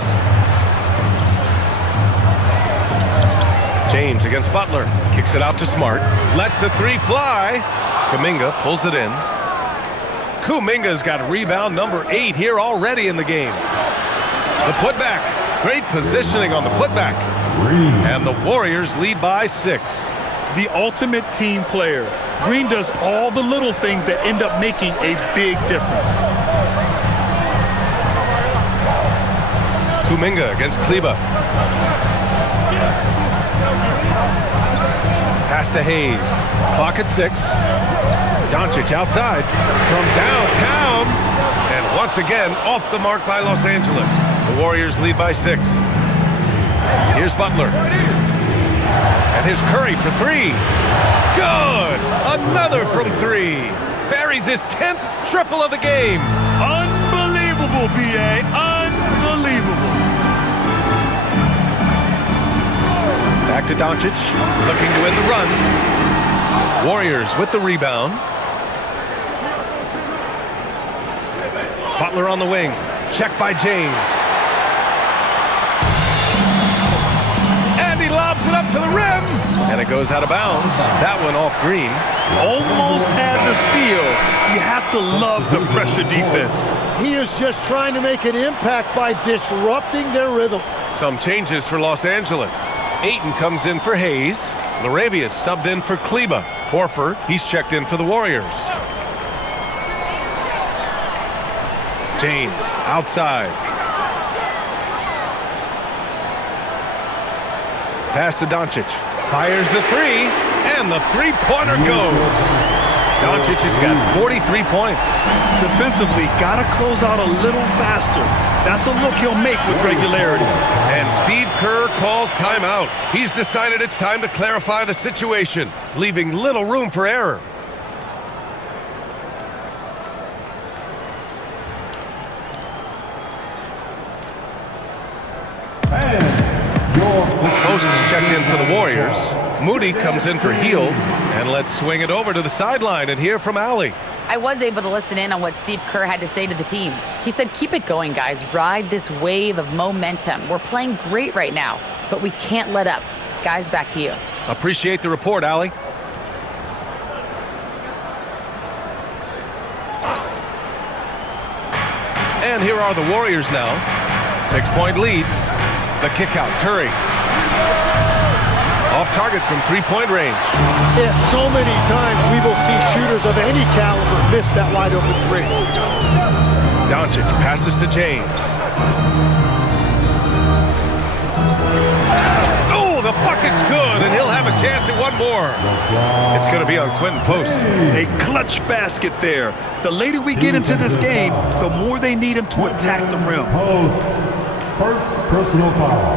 James against Butler. Kicks it out to Smart. Lets the 3 fly. Kuminga pulls it in. Kuminga's got rebound number 8 here already in the game. The putback. Great positioning on the putback. And the Warriors lead by 6. The ultimate team player. Green does all the little things that end up making a big difference. Kuminga against Kleber. Pass to Hayes. Clock at 6. Doncic outside from downtown. And once again, off the mark by Los Angeles. The Warriors lead by 6. Here's Butler. And here's Curry for 3. Good! Another from 3. Buries his 10th triple of the game. Unbelievable, B.A. Unbelievable. Back to Doncic, looking to win the run. Warriors with the rebound. Butler on the wing. Check by James. And he lobs it up to the rim. And it goes out of bounds. That one off Green. Almost had the steal. You have to love the pressure defense. He is just trying to make an impact by disrupting their rhythm. Some changes for Los Angeles. Ayton comes in for Hayes. Larabia's subbed in for Kleber. Horford, he's checked in for the Warriors. James outside. Pass to Doncic. Fires the 3, and the three-pointer goes. Doncic has got 43 points. Defensively, got to close out a little faster. That's a look he'll make with regularity. And Steve Kerr calls timeout. He's decided it's time to clarify the situation, leaving little room for error. Post is checked in for the Warriors. Moody comes in for Hield. And let's swing it over to the sideline and hear from Allie. I was able to listen in on what Steve Kerr had to say to the team. He said, keep it going, guys. Ride this wave of momentum. We're playing great right now, but we can't let up. Guys, back to you. Appreciate the report, Allie. And here are the Warriors now. 6-point lead. The kick out, Curry. Off target from three-point range. Yeah, so many times we will see shooters of any caliber miss that wide open 3. Doncic passes to James. Oh, the bucket's good, and he'll have a chance at one more. It's going to be on Quentin Post. A clutch basket there. The later we get into this game, the more they need him to attack the rim. First personal foul.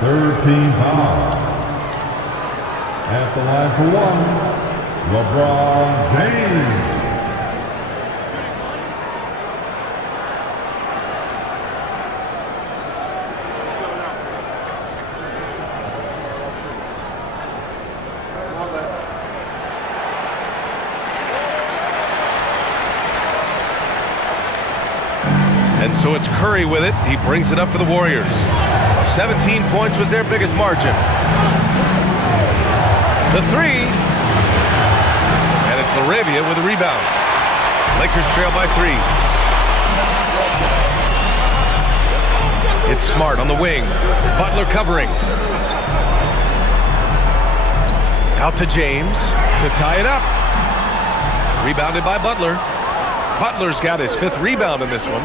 Third team foul. At the line for 1, LeBron James. And so it's Curry with it. He brings it up for the Warriors. 17 points was their biggest margin. The 3. And it's Laravia with a rebound. Lakers trail by 3. It's Smart on the wing. Butler covering. Out to James to tie it up. Rebounded by Butler. Butler's got his 5th rebound in this one.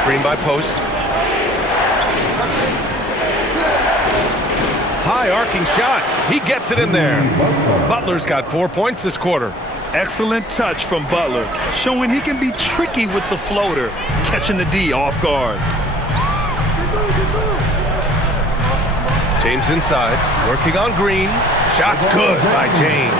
Screen by Post. High arcing shot. He gets it in there. Butler's got 4 points this quarter. Excellent touch from Butler, showing he can be tricky with the floater, catching the D off guard. James inside, working on Green. Shot's good by James.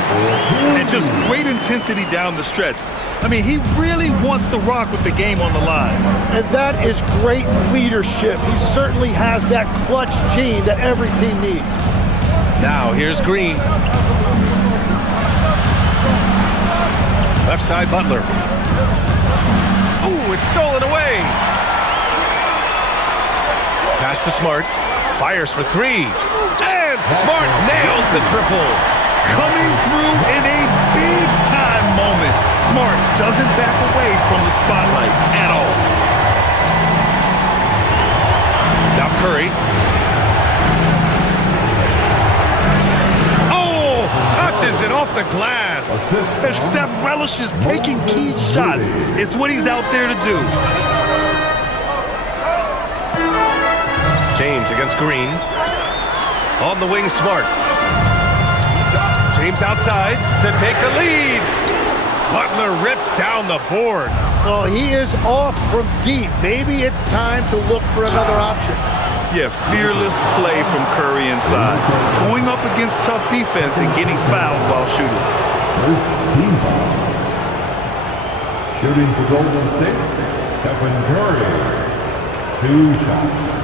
And just great intensity down the stretch. I mean, he really wants to rock with the game on the line. And that is great leadership. He certainly has that clutch gene that every team needs. Now here's Green. Left side Butler. Ooh, it's stolen away. Pass to Smart. Fires for 3. And Smart nails the triple. coming through in a big-time moment. Smart doesn't back away from the spotlight at all. Now Curry. Oh, touches it off the glass. And Steph relishes taking key shots. It's what he's out there to do. James against Green. On the wing, Smart. James outside to take the lead. Butler rips down the board. Oh, he is off from deep. Maybe it's time to look for another option. Yeah, fearless play from Curry inside. Going up against tough defense and getting fouled while shooting. First team foul. Shooting for Golden State, Stephen Curry. 2 shots.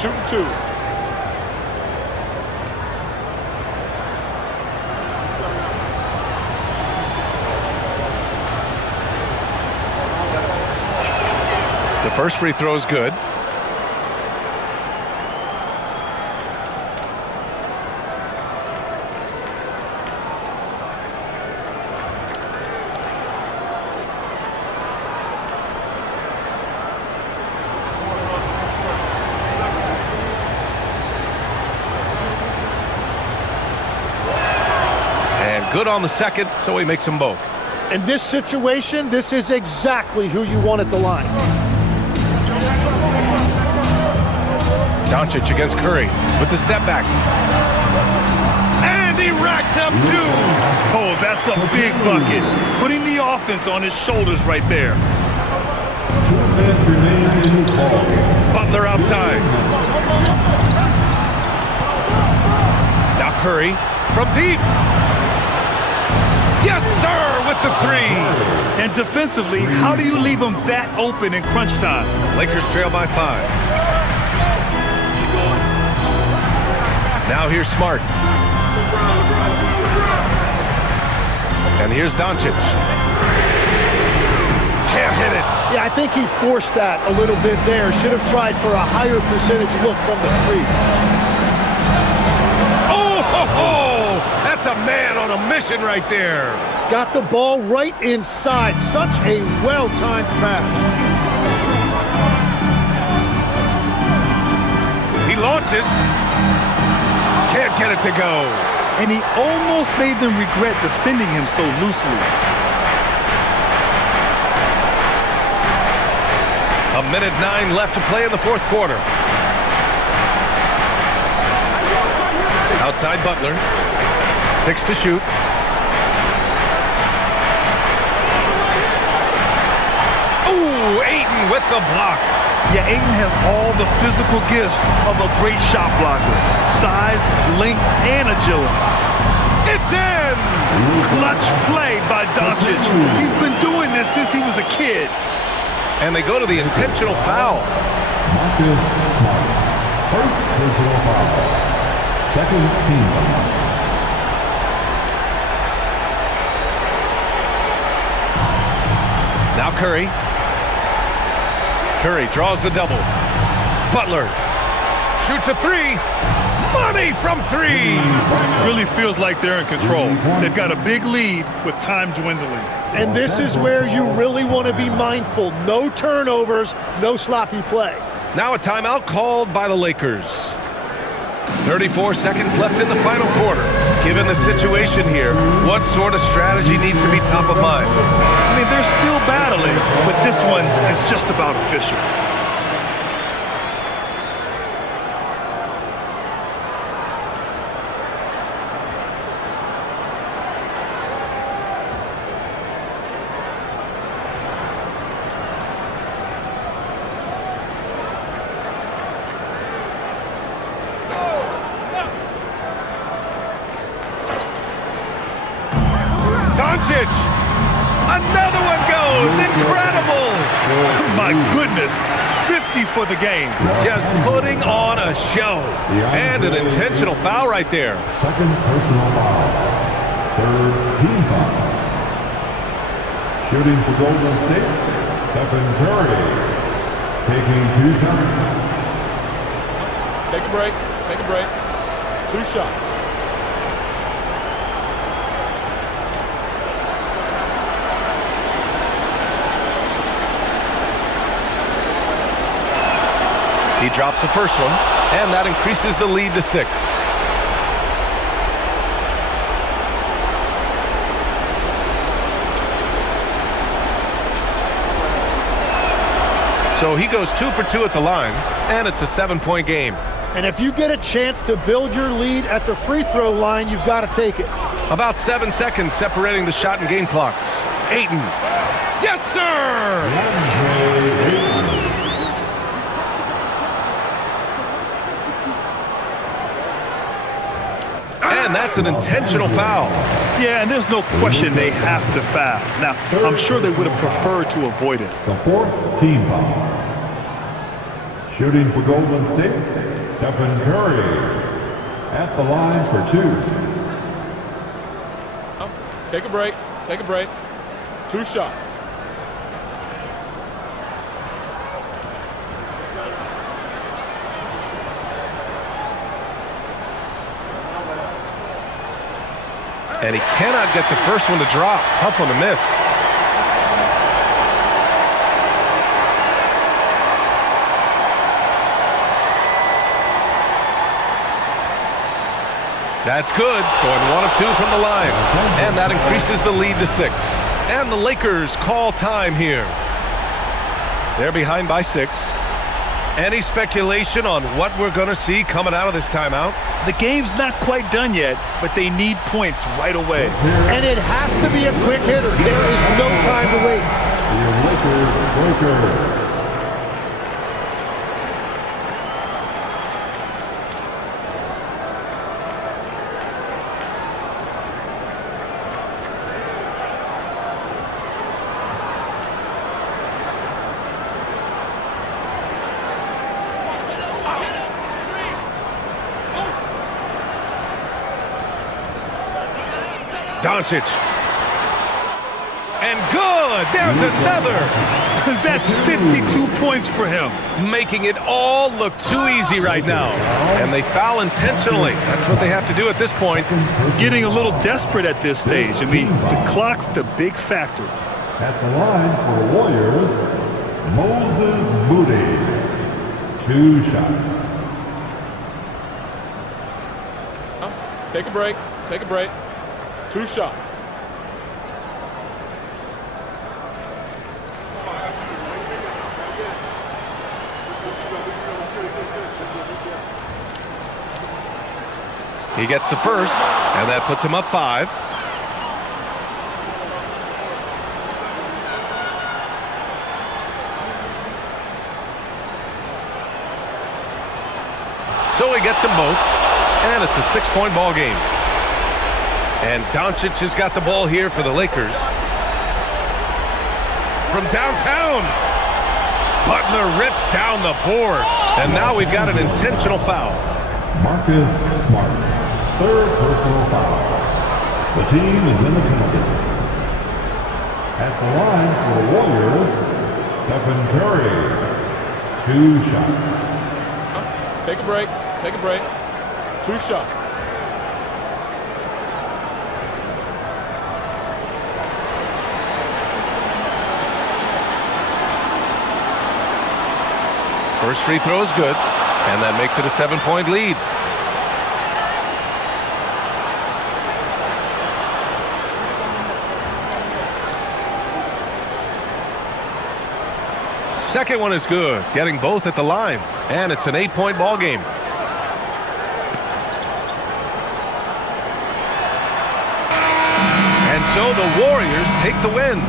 Shooting 2. The first free throw is good. Good on the second, so he makes them both. In this situation, this is exactly who you want at the line. Doncic against Curry with the step back. And he racks up 2. Oh, that's a big bucket. Putting the offense on his shoulders right there. 2 minutes remaining in this ball. Butler outside. Now Curry from deep. Yes, sir, with the 3. And defensively, how do you leave them that open in crunch time? Lakers trail by 5. Now here's Smart. And here's Doncic. Can't hit it. Yeah, I think he forced that a little bit there. Should have tried for a higher percentage look from the 3. Oh, ho, ho! That's a man on a mission right there. Got the ball right inside. Such a well-timed pass. He launches. Can't get it to go. And he almost made them regret defending him so loosely. A minute 9 left to play in the fourth quarter. Outside Butler. 6 to shoot. Ooh, Ayton with the block. Yeah, Ayton has all the physical gifts of a great shot blocker. Size, length, and agility. It's in! Clutch play by Doncic. He's been doing this since he was a kid. And they go to the intentional foul. Marcus Smart. First personal foul. Second team foul. Now Curry. Curry draws the double. Butler shoots a 3. Money from 3. Really feels like they're in control. They've got a big lead with time dwindling. And this is where you really want to be mindful. No turnovers, no sloppy play. Now a timeout called by the Lakers. 34 seconds left in the final quarter. Given the situation here, what sort of strategy needs to be top of mind? I mean, they're still battling, but this one is just about official. Doncic! Another one goes! Incredible! My goodness, 50 for the game. Just putting on a show. And an intentional foul right there. Second personal foul. Third team foul. Shooting for Golden State, Stephen Curry. taking 2 shots. Take a break. Take a break. 2 shots. He drops the first one, and that increases the lead to 6. So he goes 2 for 2 at the line, and it's a 7-point game. And if you get a chance to build your lead at the free throw line, you've got to take it. About 7 seconds separating the shot and game clocks. Ayton. Yes, sir! And that's an intentional foul. Yeah, and there's no question they have to foul. Now, I'm sure they would have preferred to avoid it. The 4th team foul. Shooting for Golden State, Stephen Curry at the line for 2. Take a break. Take a break. 2 shots. And he cannot get the first one to drop. Tough one to miss. That's good. Going 1 of 2 from the line. And that increases the lead to 6. And the Lakers call time here. They're behind by 6. Any speculation on what we're going to see coming out of this timeout? The game's not quite done yet, but they need points right away. And it has to be a quick hitter. There is no time to waste. The Lakers breaker. Doncic. And good. There's another. That's 52 points for him. Making it all look too easy right now. And they foul intentionally. That's what they have to do at this point. Getting a little desperate at this stage. I mean, the clock's the big factor. At the line for the Warriors, Moses Moody. 2 shots. Take a break. Take a break. 2 shots. He gets the first, and that puts him up 5. So he gets them both, and it's a 6-point ball game. And Doncic has got the ball here for the Lakers. From downtown, Butler rips down the board. And now we've got an intentional foul. Marcus Smart, 3rd personal foul. The team is in the penalty. At the line for the Warriors, Stephen Curry. 2 shots. Take a break. Take a break. 2 shots. First free throw is good, and that makes it a 7-point lead. Second one is good, getting both at the line, and it's an 8-point ball game. And so the Warriors take the win.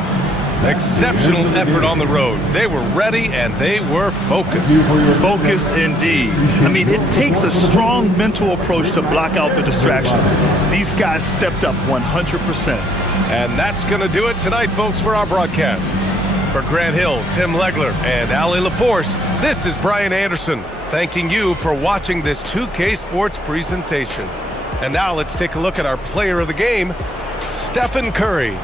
Exceptional effort on the road. They were ready and they were focused. Focused indeed. I mean, it takes a strong mental approach to block out the distractions. These guys stepped up 100%. And that's going to do it tonight, folks, for our broadcast. For Grant Hill, Tim Legler, and Allie LaForce, this is Brian Anderson, thanking you for watching this 2K Sports presentation. And now let's take a look at our player of the game, Stephen Curry.